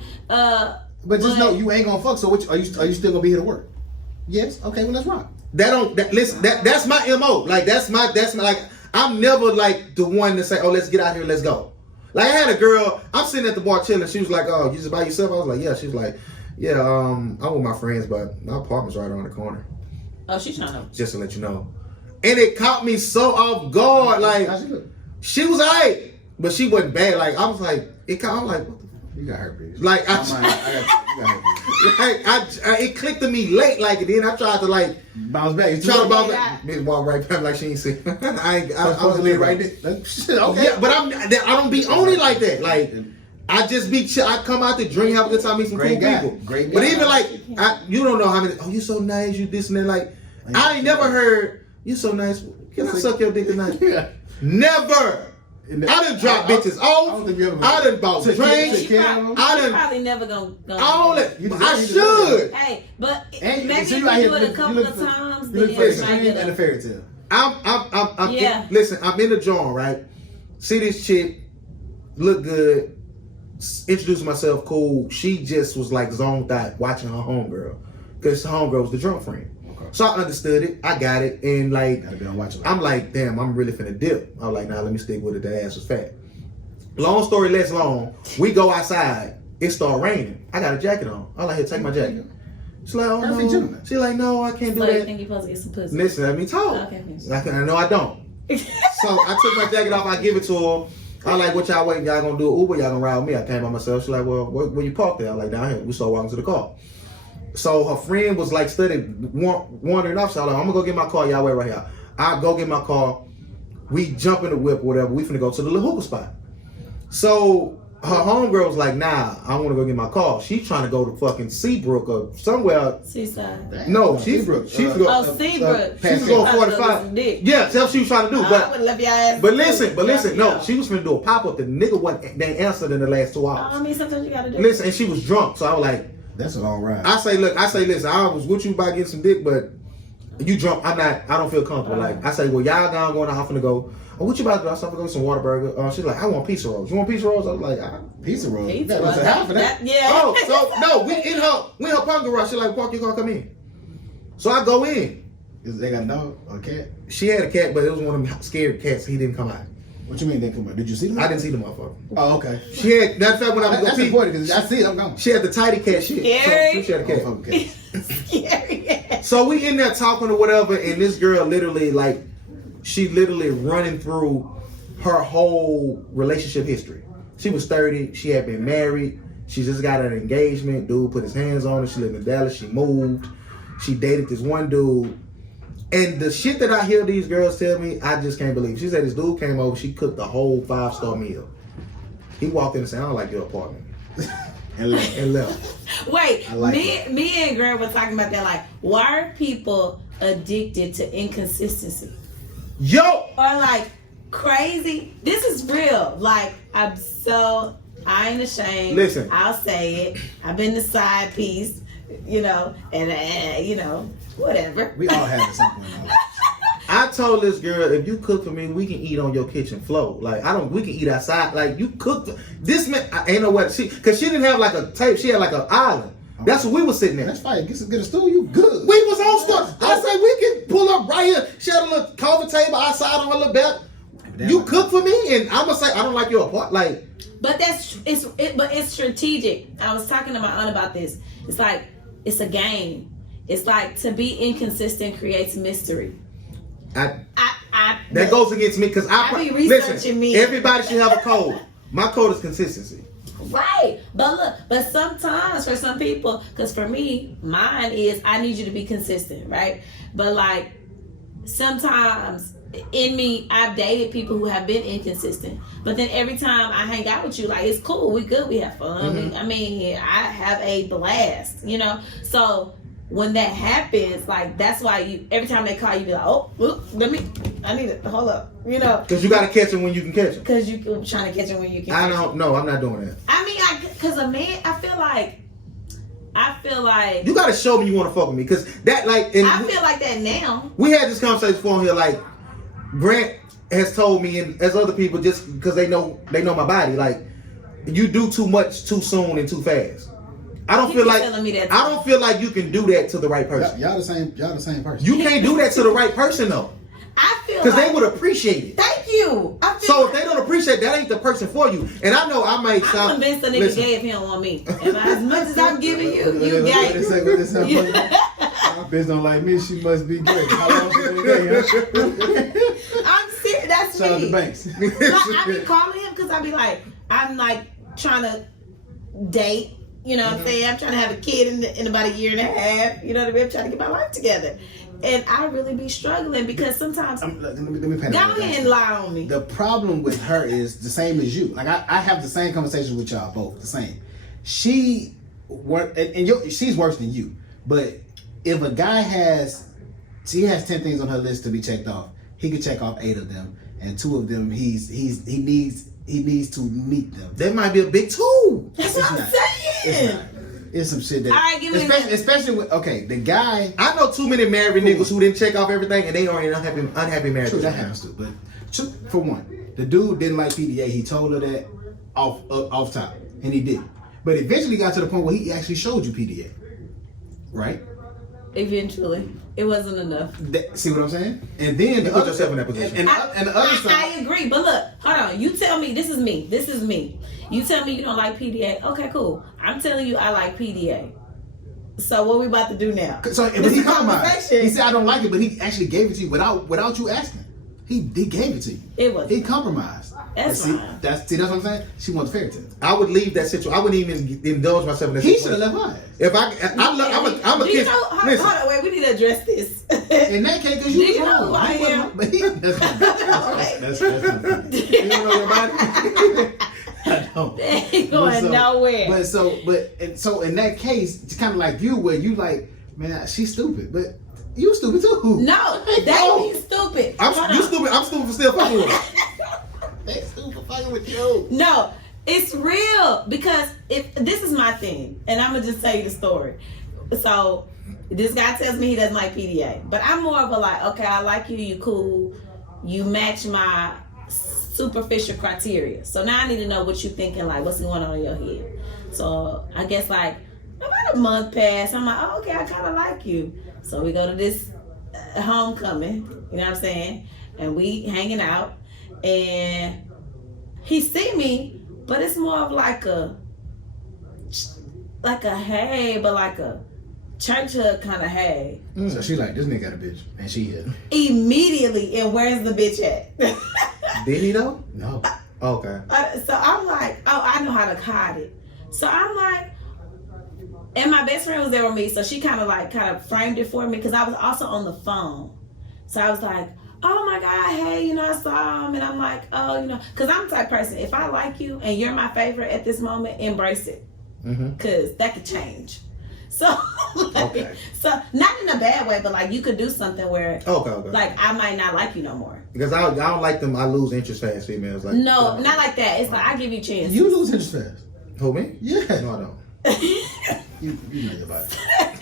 But just know you ain't gonna fuck. So what? Are you still gonna be here to work? Yes. Okay. Well, let's rock. Listen, that's my MO. Like that's my like I'm never like the one to say, oh, let's get out here, let's go. Like I had a girl, I'm sitting at the bar chilling. She was like, oh, you just by yourself? I was like, yeah. She was like, yeah, I'm with my friends, but my apartment's right around the corner. Oh, she's trying to. Just to let you know. And it caught me so off guard. Like How's she look? she was alright, but she wasn't bad. Like I was like, I'm like, what the fuck? You got herpes. Like You got herpes. like it clicked to me late. Like and then I tried to like Bounce back. try to bounce back. Bitch walk right past like she ain't see. I was leave right there. Shit, okay. Yeah, but I don't be on it like that. Like I just be chill. I come out to drink, have a good time, meet some cool people. Great guy. But even like you don't know how many. Oh, you so nice. You this and that. Like I ain't never heard you so nice. Can I suck your dick tonight? Yeah. Never. I done dropped bitches off. I done bought drinks. I done probably never gonna I should. Hey, but And maybe so if you out you here do it a look- couple you look of for- times, You look then for a it might screen get and a a... fairy tale. I'm Yeah. listen, I'm in the joint, right? See this chick, look good, introduce myself, cool. She just was like zoned out watching her homegirl. Because her homegirl was the drunk friend. Okay. So I understood it, I got it, and like Gotta be on watch. I'm like, damn, I'm really finna dip. I was like, nah, let me stick with it, that ass was fat. Long story less long, we go outside, it start raining. I got a jacket on. I'm like, here, take my jacket. She's like, oh Perfect no. gentleman. She's like, no, I can't do So you that. think you're supposed to get some pussy? Listen, let me talk. Okay, finish. I know I don't. So I took my jacket off, I give it to her. I like, what y'all waiting? Y'all gonna do an Uber? Y'all gonna ride with me? I came by myself. She's like, well, where you parked there? I'm like, down here. We started walking to the car. So her friend was like wandering off. So I'm like, I'm gonna go get my car. Y'all wait right here. I go get my car. We jump in the whip or whatever. We finna go to the little hookah spot. So her homegirl was like, nah, I want to go get my car. She's trying to go to fucking Seabrook or somewhere. Seaside. No, Seabrook. She's Oh, Seabrook. She was going 45. Yeah, that's what she was trying to do. I But would love your ass. But listen, no, she was finna do a pop up. The nigga wasn't they answered in the last 2 hours. I mean, sometimes you gotta do. Listen, and she was drunk, so I was like, That's a long ride. I say, listen, I was with you about getting some dick, but you drunk. I don't feel comfortable. Like I say, well, y'all going out, I'm finna go. Oh, what you about to do? I said, I'm gonna go get some Whataburger. She's like, I want pizza rolls. You want pizza rolls? I was like, Pizza roll. Pizza That was rolls. a half of that. Yeah. oh, so no, we in her parking garage. She's like, park your car, come in. So I go in. They got a dog or a cat? She had a cat, but it was one of them scared cats. He didn't come out. What you mean they come out? Did you see them? I didn't see the motherfucker. Oh, okay. She had, matter of fact, when I was That's go pee, important because I see it. I'm gone. she had the tidy cat shit. Scary. So she had a cat. Oh, okay. Scary. So we in there talking or whatever, and this girl literally running through her whole relationship history. She was 30. She had been married. She just got an engagement. Dude put his hands on her. She lived in Dallas. She moved. She dated this one dude. And the shit that I hear these girls tell me, I just can't believe. She said this dude came over. She cooked the whole 5-star meal. He walked in and said, I don't like your apartment. And left. And left. Wait, I like me and Greg were talking about that. Like, why are people addicted to inconsistency? Yo! Or like crazy? This is real. Like, I ain't ashamed. Listen. I'll say it. I've been the side piece, and whatever. We all have it at some point in our life. I told this girl, if you cook for me, we can eat on your kitchen floor. Like we can eat outside. Like you cook. This man, I ain't know what because she didn't have like a tape. She had like an island. That's what we was sitting at. That's fine. Get a stool. You good? We was on stuff. I said we can pull up right here. She had a little coffee table outside on her little bed. You cook for me, and I'm gonna say I don't like your part. Like, But it's strategic. I was talking to my aunt about this. It's like it's a game. It's like to be inconsistent creates mystery. that goes against me because I be researching listen, me. Everybody should have a code. My code is consistency. Right. But sometimes for some people, because for me, mine is I need you to be consistent, right? But like sometimes in me, I've dated people who have been inconsistent. But then every time I hang out with you, like it's cool, we good, we have fun. Mm-hmm. I have a blast, So when that happens, like that's why every time they call you, be like, oh, I need it. Hold up, Because you got to catch them when you can catch them. Because you trying to catch them when you can. I don't know. I'm not doing that. I mean, because a man, I feel like You got to show me you want to fuck with me because that and I feel like that now. we had this conversation before here. Like Grant has told me, and as other people, just because they know my body, like you do too much too soon and too fast. I don't feel like you can do that to the right person. Y'all the same person. You can't do that to the right person though, I feel because like they would appreciate it. Thank you. So if they don't appreciate that, ain't the person for you. And I know I might I'm sound. convinced a nigga gay if he don't want me. As much as I'm giving you, you What gay. they say, my bitch don't like me, she must be gay. How long she been gay, huh? I'm serious. That's Shout out me. to Banks. Like, I be calling him because I be like, I'm like trying to date. You know what I'm saying? I'm trying to have a kid in about a year and a half. You know what I mean? I'm trying to get my life together. And I really be struggling because sometimes... let me go ahead and lie on me. The problem with her is the same as you. Like, I have the same conversation with y'all both. The same. She's worse than you. But if a guy has 10 things on her list to be checked off, he could check off 8 of them. And 2 of them, he needs to meet them. That might be a big 2. That's what I'm saying. It's not. It's some shit that... All right, give me especially with... Okay, the guy... I know too many married niggas who didn't check off everything and they are in unhappy marriages. True, that happens too. But for one, the dude didn't like PDA. He told her that off top. And he did. But eventually got to the point where he actually showed you PDA. Right? Eventually. It wasn't enough. See what I'm saying? And then... You put yourself in that position. And the other side... I agree. But look, hold on. You tell me, this is me. You tell me you don't like PDA. Okay, cool. I'm telling you I like PDA. So what we about to do now? So but he compromised. He said I don't like it, but he actually gave it to you without you asking. He gave it to you. It was. He compromised. That's fine. That's what I'm saying. She wants fairy tale. I would leave that situation. I wouldn't even indulge myself in that He situation. should have left her. If I'm a do you kid. know, hold on, wait, we need to address this. In that case, because Do you you was know wrong. who I am? But that's not. You don't know your body? I don't. They ain't going nowhere. But so in that case, it's kind of like you, where you like, man, she's stupid, but you stupid too. No, that means stupid. You stupid. I'm stupid for still fucking with her. They stupid fucking with you. No, it's real because if this is my thing, and I'm gonna just tell you the story. So this guy tells me he doesn't like PDA, but I'm more of a like, okay, I like you, you cool, you match my superficial criteria. So now I need to know what you thinking, like what's going on in your head. So I guess like about a month passed, I'm like, oh, okay, I kind of like you. So we go to this homecoming, you know what I'm saying, and we hanging out, and he see me, but it's more of like a hey, but like a church hug kind of hey. So she like, this nigga got a bitch, and she here. Immediately, and where's the bitch at? Did he though? No. Okay. So I'm like, oh, I know how to hide it. So I'm like, and my best friend was there with me, so she kind of framed it for me because I was also on the phone. So I was like, oh my God, hey, you know, I saw him, and I'm like, oh, you know, because I'm the type of person, if I like you and you're my favorite at this moment, embrace it, because that could change. So, so not in a bad way, but like you could do something where, okay. like I might not like you no more. Because I don't like them. I lose interest fast. Females like no, not like that. It's like I give you chances. You lose interest fast. Who, me? Yeah. No, I don't. You know your body.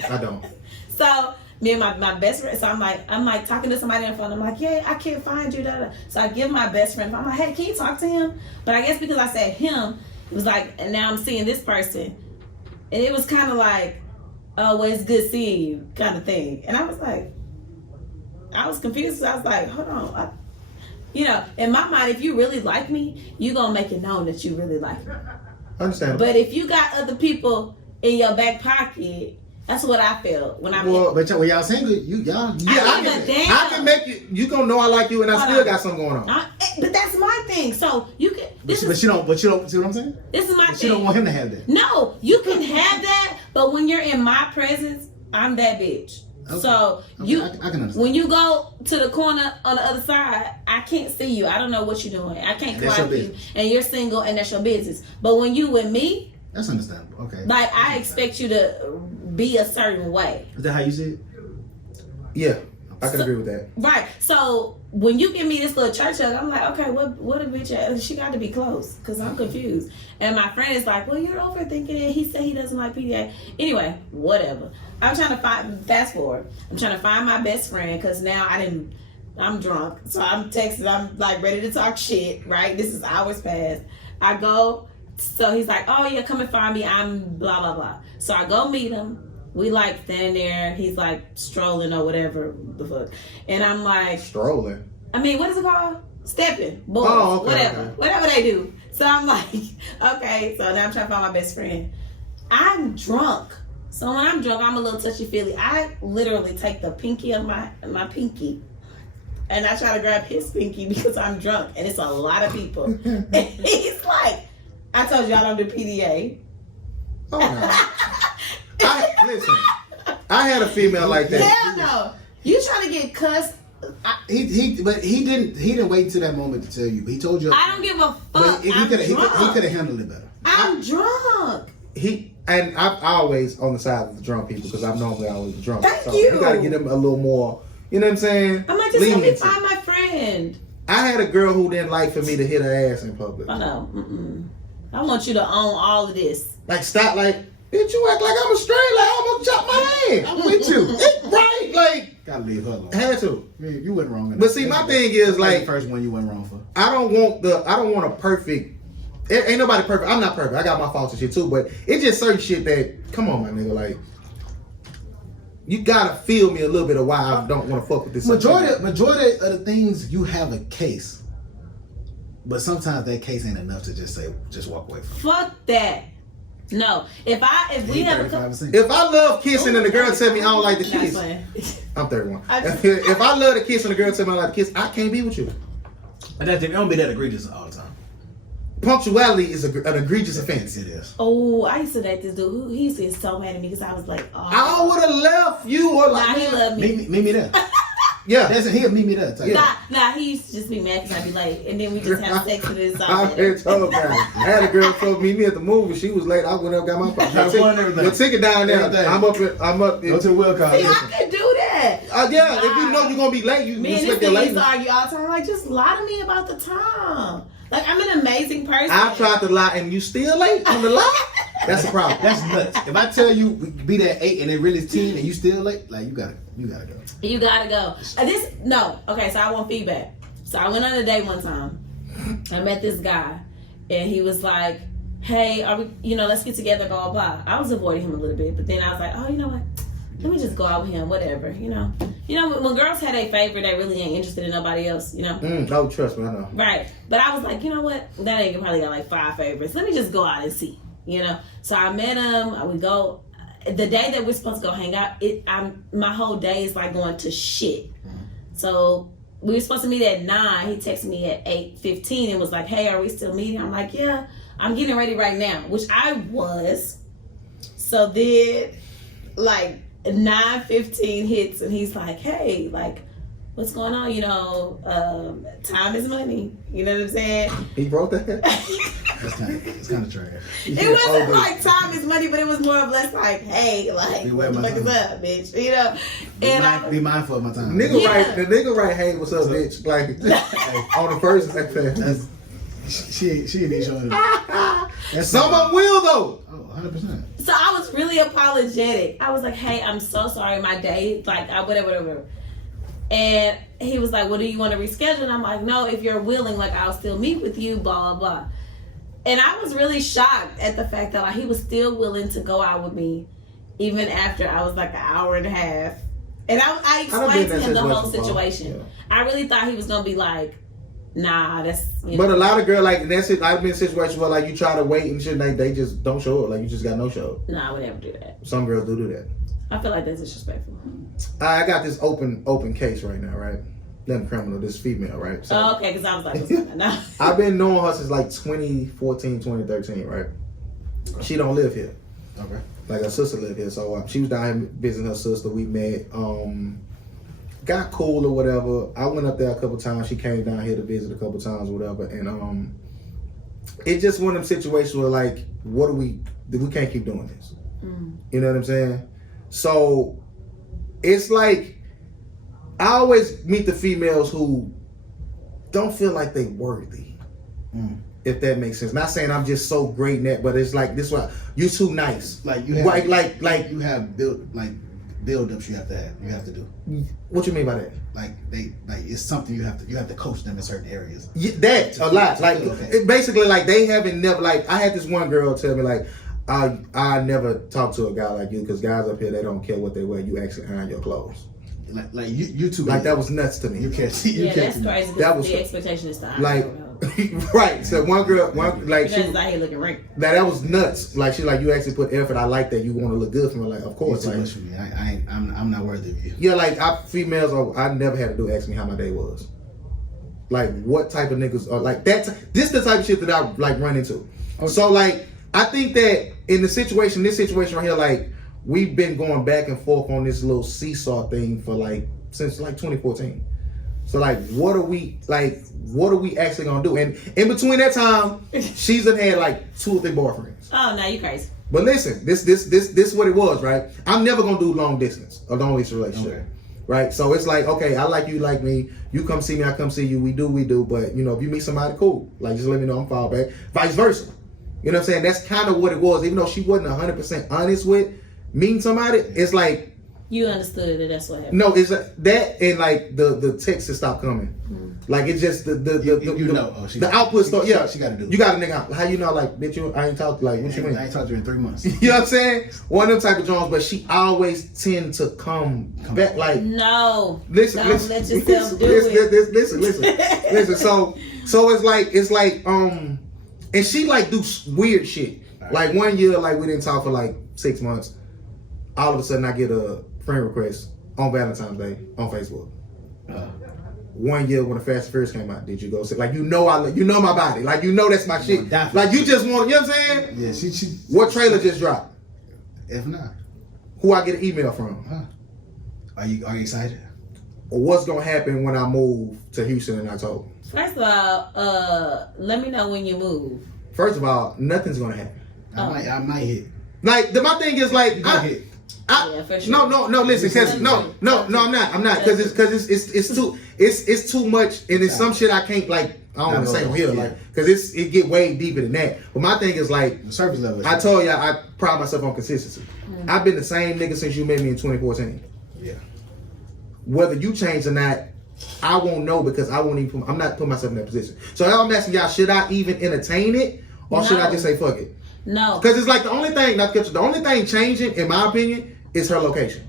I don't. So me and my best friend, so I'm like talking to somebody on the phone. I'm like, yeah, I can't find you. So I give my best friend, I'm like, hey, can you talk to him? But I guess because I said him, it was like, and now I'm seeing this person, and it was kind of like, oh, well, it's good seeing you, kind of thing. And I was like, I was confused. So I was like, hold on, you know, in my mind, if you really like me, you gonna make it known that you really like me. Understandable. But if you got other people in your back pocket, that's what I feel when I'm. Well, but when y'all single, y'all. Yeah, I can make you. You gonna know I like you, and I still got something going on. But that's my thing. So you can. But you don't. See what I'm saying? This is my thing. She don't want him to have that. No, you can have that, but when you're in my presence, I'm that bitch. Okay. So I can understand. When you go to the corner on the other side, I can't see you. I don't know what you're doing. I can't clock you, and you're single, and that's your business. But when you with me, that's understandable. Okay. Like I expect you to be a certain way. Is that how you see it? Yeah, I can agree with that. Right. So when you give me this little church hug, I'm like, okay, what a bitch at? She got to be close because I'm confused. And my friend is like, well, you're overthinking it. He said he doesn't like PDA. Anyway, whatever. I'm trying to fast forward. I'm trying to find my best friend because now I'm drunk. So I'm texting. I'm like ready to talk shit, right? This is hours past. I go. So he's like, oh yeah, come and find me. I'm blah, blah, blah. So I go meet him. We like standing there. He's like strolling or whatever the fuck. And I'm like. Strolling? I mean, what is it called? Stepping. Boys. Oh, okay, whatever. okay. Whatever they do. So I'm like, okay. So now I'm trying to find my best friend. I'm drunk. So when I'm drunk, I'm a little touchy-feely. I literally take the pinky of my pinky and I try to grab his pinky because I'm drunk. And it's a lot of people. And he's like, I told you I don't do PDA. Oh no. Listen. I had a female like that. Hell no. You trying to get cussed? But he didn't wait till that moment to tell you. He told you. I don't give a But fuck. he could have handled it better. I'm drunk. And I'm always on the side of the drunk people because I'm normally always the drunk. Thank so you. You gotta get them a little more. You know what I'm saying? I'm like, just let me Leniency. find my friend. I had a girl who didn't like for me to hit her ass in public. Oh no. I want you to own all of this. Like stop, like bitch, you act like I'm a straight, like I'm gonna chop my hand. I'm with you, right? Like Gotta leave her alone. had to. You went wrong. But see, my thing is like the first one you went wrong for. I don't want a perfect. Ain't nobody perfect. I'm not perfect. I got my faults and shit too. But it's just certain shit that, come on, my nigga, like you gotta feel me a little bit of why I don't want to fuck with this. Majority of the things you have a case, but sometimes that case ain't enough to just walk away from. Fuck that. No. If we have a 35%. If I love kissing and the girl tell me I don't like the Not kiss, playing. I'm 31. If I love the kiss and the girl tell me I like the kiss, I can't be with you. But that don't be that egregious all the time. Punctuality is an egregious offense. It is. Oh, I used to date this dude who he used to get so mad at me because I was like, oh. I would have left you or like. Nah, he loved me. Meet me there. Yeah. He'll meet me there. Nah, he used to just be mad because I'd be late, and then we just have sex and it's all I better. told her. I had a girl told me at the movie. She was late. I went up, got my phone. Your ticket down there. Everything. I'm up. Go to the will call. See, I could do that. Yeah, if you know you're gonna be late, you Me and this expect that thing late. used to argue all the time. Like, just lie to me about the time. Like, I'm an amazing person. I tried to lie and you still late on the lie. That's a problem. That's nuts. If I tell you we be there at 8 and it really is 10 and you still late, like you gotta go. You gotta go. Okay, so I want feedback. So I went on a date one time. I met this guy, and he was like, "Hey, are we? Let's get together, blah blah blah." I was avoiding him a little bit, but then I was like, "Oh, you know what? Let me just go out with him, whatever." When girls had a favorite, they really ain't interested in nobody else. No, trust me, I know. Right. But I was like, you know what? That nigga probably got like 5 favorites. Let me just go out and see. So I met him. I would go. The day that we're supposed to go hang out, my whole day is like going to shit. So we were supposed to meet at 9. He texted me at 8:15 and was like, "Hey, are we still meeting?" I'm like, "Yeah, I'm getting ready right now," which I was. So then, like 9:15 hits and he's like, "Hey, like, what's going on? Time is money." You know what I'm saying? He wrote that. It's kind of trash. It wasn't like time is money, but it was more of less like, hey, like, what the fuck is up, bitch? Be mindful of my time. The nigga write, hey, what's up, bitch? Like on the first That's, she ain't showing it. Some of them will though. Oh, 100%. So I was really apologetic. I was like, hey, I'm so sorry, my day, like, whatever. And he was like, well, do you want to reschedule? And I'm like, no, if you're willing, like, I'll still meet with you, blah, blah, blah. And I was really shocked at the fact that, like, he was still willing to go out with me, even after I was like an hour and a half. And I explained to him the whole situation. Yeah. I really thought he was going to be like, nah, that's... But a lot of girls, like, that's it. I've been in situations where, like, you try to wait and shit, like, they just don't show up. Like, you just got no show. Nah, I would never do that. Some girls do that. I feel like that's disrespectful. I got this open case right now, right? Nothing criminal, this female, right? So, okay, because I was like, what's going on? I've been knowing her since like 2014, 2013, right? She don't live here. Okay. Like her sister live here, so she was down here visiting her sister. We met, got cool or whatever. I went up there a couple times. She came down here to visit a couple times or whatever, and it's just one of them situations where like, we can't keep doing this. You know what I'm saying? So it's like I always meet the females who don't feel like they worthy. If that makes sense. Not saying I'm just so great in that, but it's like this one. You too nice. Like you have like you have build-ups you have to do. What you mean by that? Like it's something you have to coach them in certain areas. Yeah, that a lot. Like it basically like they haven't never like I had this one girl tell me like I never talk to a guy like you because guys up here they don't care what they wear. You actually iron your clothes. Like you too. Like that was nuts to me. You can't see. Yeah, that's crazy. That was the expectation is to iron. Like right. So one like she was out here looking wrinkled. That was nuts. Like she like you actually put effort. I like that. You want to look good for me. Like of course. Too much for me. I'm not worthy of you. Yeah, like females. I never had to do ask me how my day was. Like what type of niggas are like that. This the type of shit that I like run into. Okay. So like I think that in this situation right here, like we've been going back and forth on this little seesaw thing for like since like 2014. So like, what are we actually gonna do? And in between that time, she's had like 2 or 3 boyfriends. Oh, now you crazy. But listen, this is what it was, right? I'm never gonna do long distance, a long distance relationship. Okay. Right? So it's like, okay, I like you like me. You come see me, I come see you. We do. But, you know, if you meet somebody, cool. Like, just let me know I'm fall back. Vice versa. You know what I'm saying? That's kind of what it was. Even though she wasn't 100% honest with meeting somebody, it's like... You understood that that's what happened. No, it's that and, like, the texts that stopped coming. Like, it's just the output stuff. Yeah. She got to do it. You got a nigga out. How you know, like, bitch, I ain't talked, like, what you mean? I ain't talked to her in 3 months. You know what I'm saying? One of them type of Jones, but she always tend to come back like no. Listen, Don't let yourself do it. Listen. So it's like and she like do weird shit. Right. Like 1 year, like we didn't talk for like 6 months. All of a sudden, I get a friend request on Valentine's Day on Facebook. 1 year when the Fast and Furious came out, did you go see? Like you know my body, like you know that's my shit. Like you just want, you know what I'm saying? Yeah, she. What trailer just dropped? If not, who I get an email from? Huh? Are you excited? Or what's gonna happen when I move to Houston in October? First of all, let me know when you move. First of all, nothing's gonna happen. I might hit. Like my thing is like hit. Yeah, for sure. No. Listen, because no, I'm not, because it's too much, and it's some shit I can't like. I don't want to say on here, like, because it get way deeper than that. But my thing is like the surface level. I told y'all I pride myself on consistency. I've been the same nigga since you met me in 2014. Yeah. Whether you change or not, I won't know because I'm not putting myself in that position. So I'm asking y'all, should I even entertain it, or should I just say fuck it? No. Because it's like the only thing changing, in my opinion, is her location.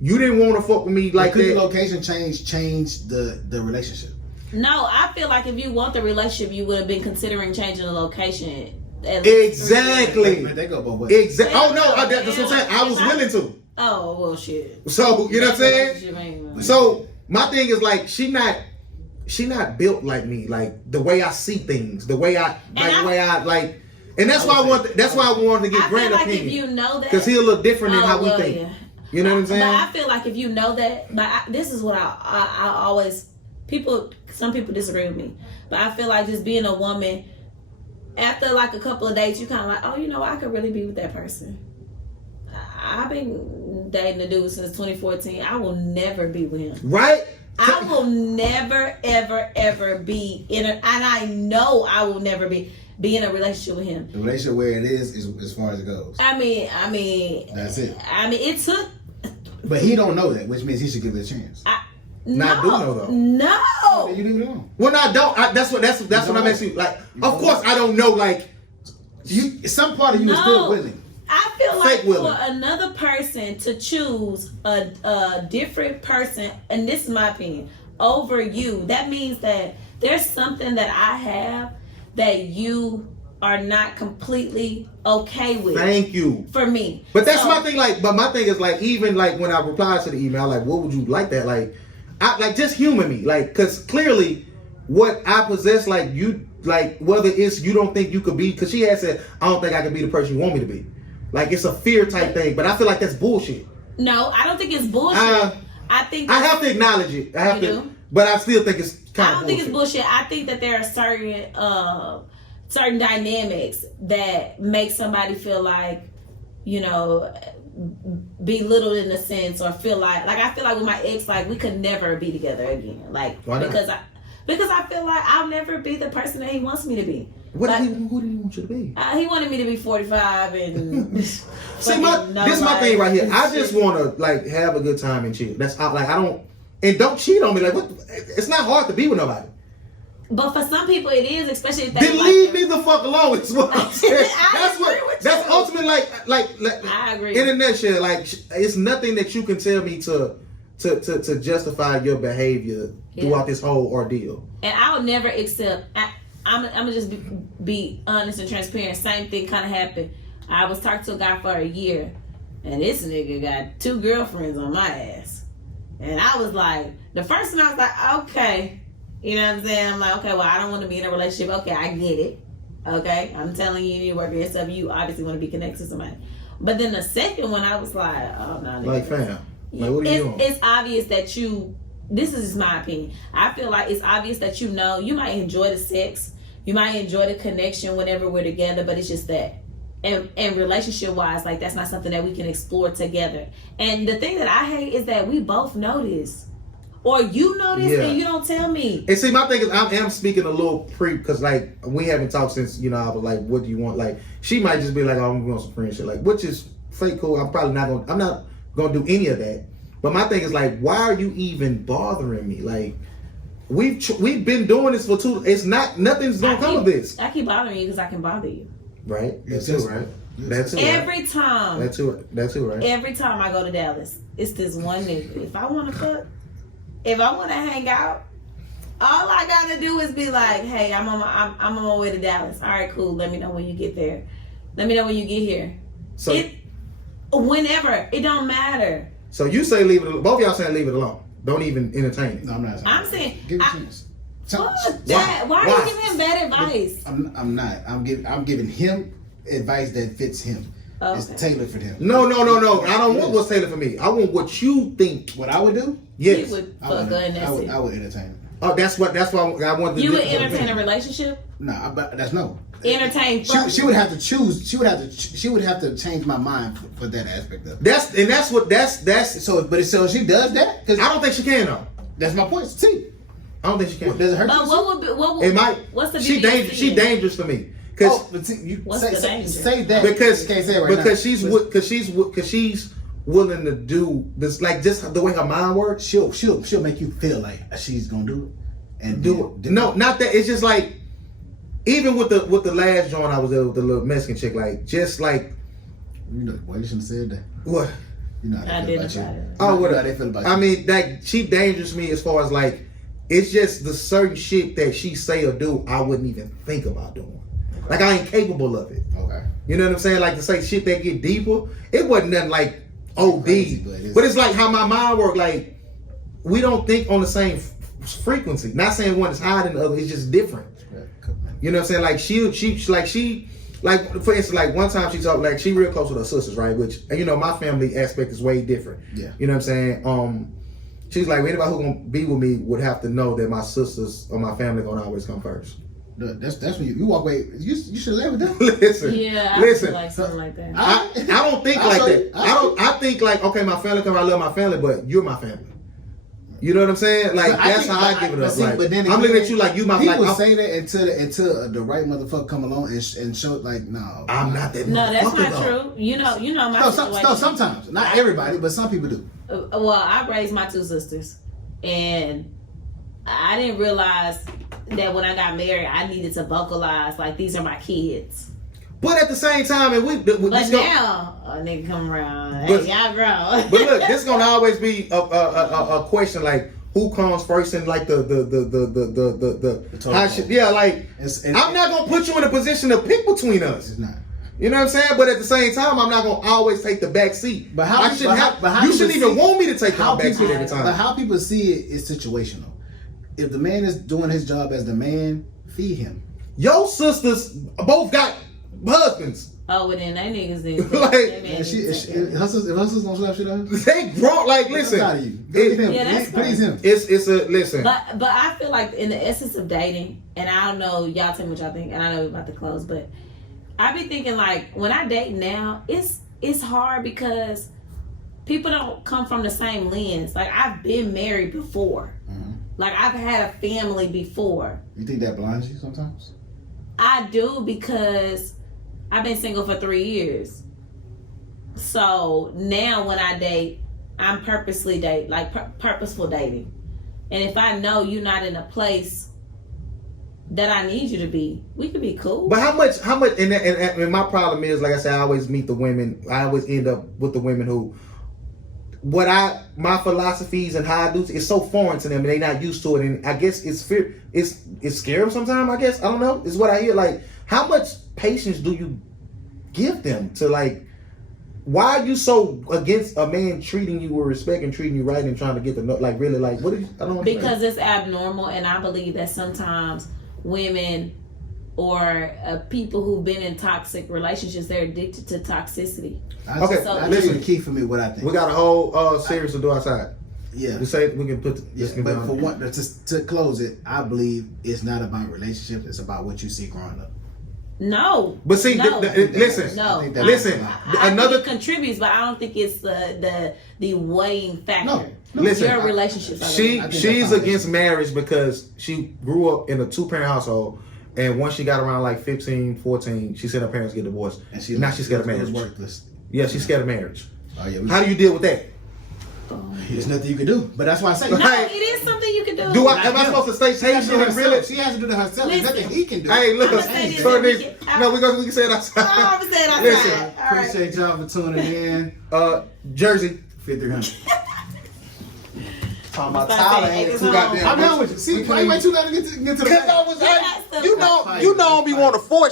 You didn't want to fuck with me like that. Could the location change the relationship? No, I feel like if you want the relationship, you would have been considering changing the location. Exactly. They go both ways. Exactly. Oh no, that's what I'm saying. I was willing to. Oh well, shit. So you know what I'm saying. So my thing is like she not built like me. Like the way I see things, the way I like. And that's why I wanted to get Grant's opinion. If you know that, because he's a little different than how we think. Yeah. You know what I'm saying? But I feel like if you know that, this is what I always some people disagree with me, but I feel like just being a woman, after like a couple of dates, you kind of like, oh, you know, I could really be with that person. I've been dating a dude since 2014. I will never be with him. Right? I will never, ever be and I know I will never be in a relationship with him. The relationship where it is as far as it goes. I mean, that's it. I mean, it took. But he don't know that, which means he should give it a chance. Not do know though. No. Oh, you leave it alone. Well, I don't. That's what I'm asking. Like, of course, I don't know. Like, some part of you is still willing. I feel like for another person to choose a different person, and this is my opinion, over you, that means that there's something that I have that you are not completely okay with. Thank you. For me. But that's my thing. Like, but my thing is like, even like when I reply to the email, like, what would you like that? Like, I like just humor me, like, because clearly, what I possess, like you, like whether it's you don't think you could be, because she had said, I don't think I can be the person you want me to be. Like it's a fear type thing, but I feel like that's bullshit. No, I don't think it's bullshit. I think I have to acknowledge it. I have to, but I still think it's kind of bullshit. I don't think it's bullshit. I think that there are certain dynamics that make somebody feel like, you know, belittled in a sense, or feel like I feel like with my ex, like we could never be together again. Like because I feel like I'll never be the person that he wants me to be. Who did he want you to be? He wanted me to be 45 and see, this is my thing right here. I just want to like have a good time and chill. That's like don't cheat on me. Like what? It's not hard to be with nobody. But for some people, it is, especially if they then leave me the fuck alone. Is what I'm saying. That's ultimately like I agree. In a nutshell, like it's nothing that you can tell me to justify your behavior throughout this whole ordeal. And I would never accept. I'm gonna just be honest and transparent. Same thing kind of happened. I was talking to a guy for a year, and this nigga got 2 girlfriends on my ass. And I was like, the first time I was like, okay. You know what I'm saying? I'm like, okay, well, I don't want to be in a relationship. Okay, I get it. Okay, I'm telling you, you work on yourself. You obviously want to be connected to somebody. But then the second one, I was like, oh no, like fam, like what are you doing? It's obvious that you. This is just my opinion. I feel like it's obvious that you know you might enjoy the sex, you might enjoy the connection whenever we're together, but it's just that. And relationship wise, like that's not something that we can explore together. And the thing that I hate is that we both know this. Or you know this and you don't tell me. And see, my thing is, I am speaking a little because like we haven't talked since I was like, what do you want? Like she might just be like, oh, I'm going some friendship, like which is fake cool. I'm not gonna do any of that. But my thing is like, why are you even bothering me? Like we've been doing this for nothing's gonna come of this. I keep bothering you because I can bother you. Right. That's it. Right. That's it. Every time. That's it. Right. Every time I go to Dallas, it's this one nigga. If I want to fuck. If I want to hang out, all I gotta do is be like, "Hey, I'm on my way to Dallas. All right, cool. Let me know when you get there. Let me know when you get here. So whenever it don't matter." So you say leave it. Both of y'all saying leave it alone. Don't even entertain it. No, I'm not. I'm saying give it a chance. Why are you giving him bad advice? I'm not. I'm giving him advice that fits him. Okay. It's tailored for him. No. I don't want what's tailored for me. I want what you think. What I would do? Yes. You would fuck her and that's it. I would entertain him. Oh, that's why I want. You would entertain a relationship? No, but that's no. Entertain. She would have to choose. She would have to change my mind for that aspect of it. That's so. But so she does that? Because I don't think she can though. That's my point. See, I don't think she can. Does it hurt? But what would it might? What's the she dangerous? She dangerous for me. What's the danger? Say that because you can't say it right now. Because she's willing to do this, like just the way her mind works. She'll make you feel like she's gonna do it and do it. No, not that. It's just like even with the last joint I was there with the little Mexican chick, like just like boy, you shouldn't have said that. What? You know how they feel about you. Oh, what? How they feel about you. I mean, like she dangerous me as far as like it's just the certain shit that she say or do I wouldn't even think about doing. Like I ain't capable of it. Okay. You know what I'm saying? Like to say shit that get deeper, it wasn't nothing like OD. Crazy, but it's like how my mind work. Like we don't think on the same frequency. Not saying one is higher than the other. It's just different. You know what I'm saying? Like for instance, like one time she talked like she real close with her sisters, right? Which my family aspect is way different. Yeah. You know what I'm saying? She's like anybody who gonna be with me would have to know that my sisters or my family gonna always come first. That's when you walk away. You should live with them. Listen. Yeah, I listen. feel like something like that. I don't think like that. I think like okay, my family come. I love my family, but you're my family. You know what I'm saying? Like that's how I give it up. Like, but then I'm looking at you like you my. People say that until the right motherfucker come along and show like no. I'm not that. No, that's not true. You know my situation. No, sometimes not everybody, but some people do. Well, I raised my two sisters, and I didn't realize that when I got married, I needed to vocalize like these are my kids. But at the same time, and but now a nigga come around, hey, y'all grown. But look, this gonna always be a question like who comes first in like the how should, yeah, like I'm not gonna put you in a position to pick between us. It's not. You know what I'm saying? But at the same time, I'm not gonna always take the back seat. But you shouldn't even want me to take the back seat every time. But how people see it is situational. If the man is doing his job as the man, feed him. Your sisters both got husbands. Oh, well then they niggas then. Like, if her sisters don't slap shit out, they grown. Like, listen, please him. It's a listen. But I feel like in the essence of dating, and I don't know, y'all tell me what y'all think, and I know we're about to close, but I be thinking like when I date now, it's hard because people don't come from the same lens. Like I've been married before. Mm-hmm. Like I've had a family before. You think that blinds you sometimes? I do because I've been single for 3 years. So now when I date, I'm purposely date, like purposeful dating. And if I know you're not in a place that I need you to be, we could be cool. But how much, and my problem is, like I said, I always meet the women, I always end up with the women who, my philosophies and how I do it's so foreign to them and they not used to it, and I guess it's scary them sometimes. I guess I don't know. It's what I hear. Like, how much patience do you give them to like? Why are you so against a man treating you with respect and treating you right and trying to get the like really like what? I don't understand. Because it's abnormal, and I believe that sometimes women or people who've been in toxic relationships, they're addicted to toxicity. Okay, So listen. The key for me, what I think. We got a whole series to do outside. Yeah. We say we can put. But for one, to close it, I believe it's not about relationships. It's about what you see growing up. No, but see, no. listen, no. Listen. Another think it contributes, but I don't think it's the weighing factor. No. Listen, your relationships. She's against marriage because she grew up in a 2-parent household, and once she got around like 15, 14, she said her parents get divorced, and now she's scared of marriage. Worthless. Yeah, she's scared of marriage. Oh, yeah, how do you deal with that? There's nothing you can do, but that's why I say no, it is something you can do. Am I supposed to stay patient and really? She has to do that herself. There's nothing he can do. Hey, look, no, we can say it outside. No, I'm gonna say it outside. Listen, appreciate y'all for tuning in. Jersey 5300. Talking about Tyler ain't too goddamn. I'm down with you. See, why you wait too long to get to the Because I was like, you know, I don't be wanting to force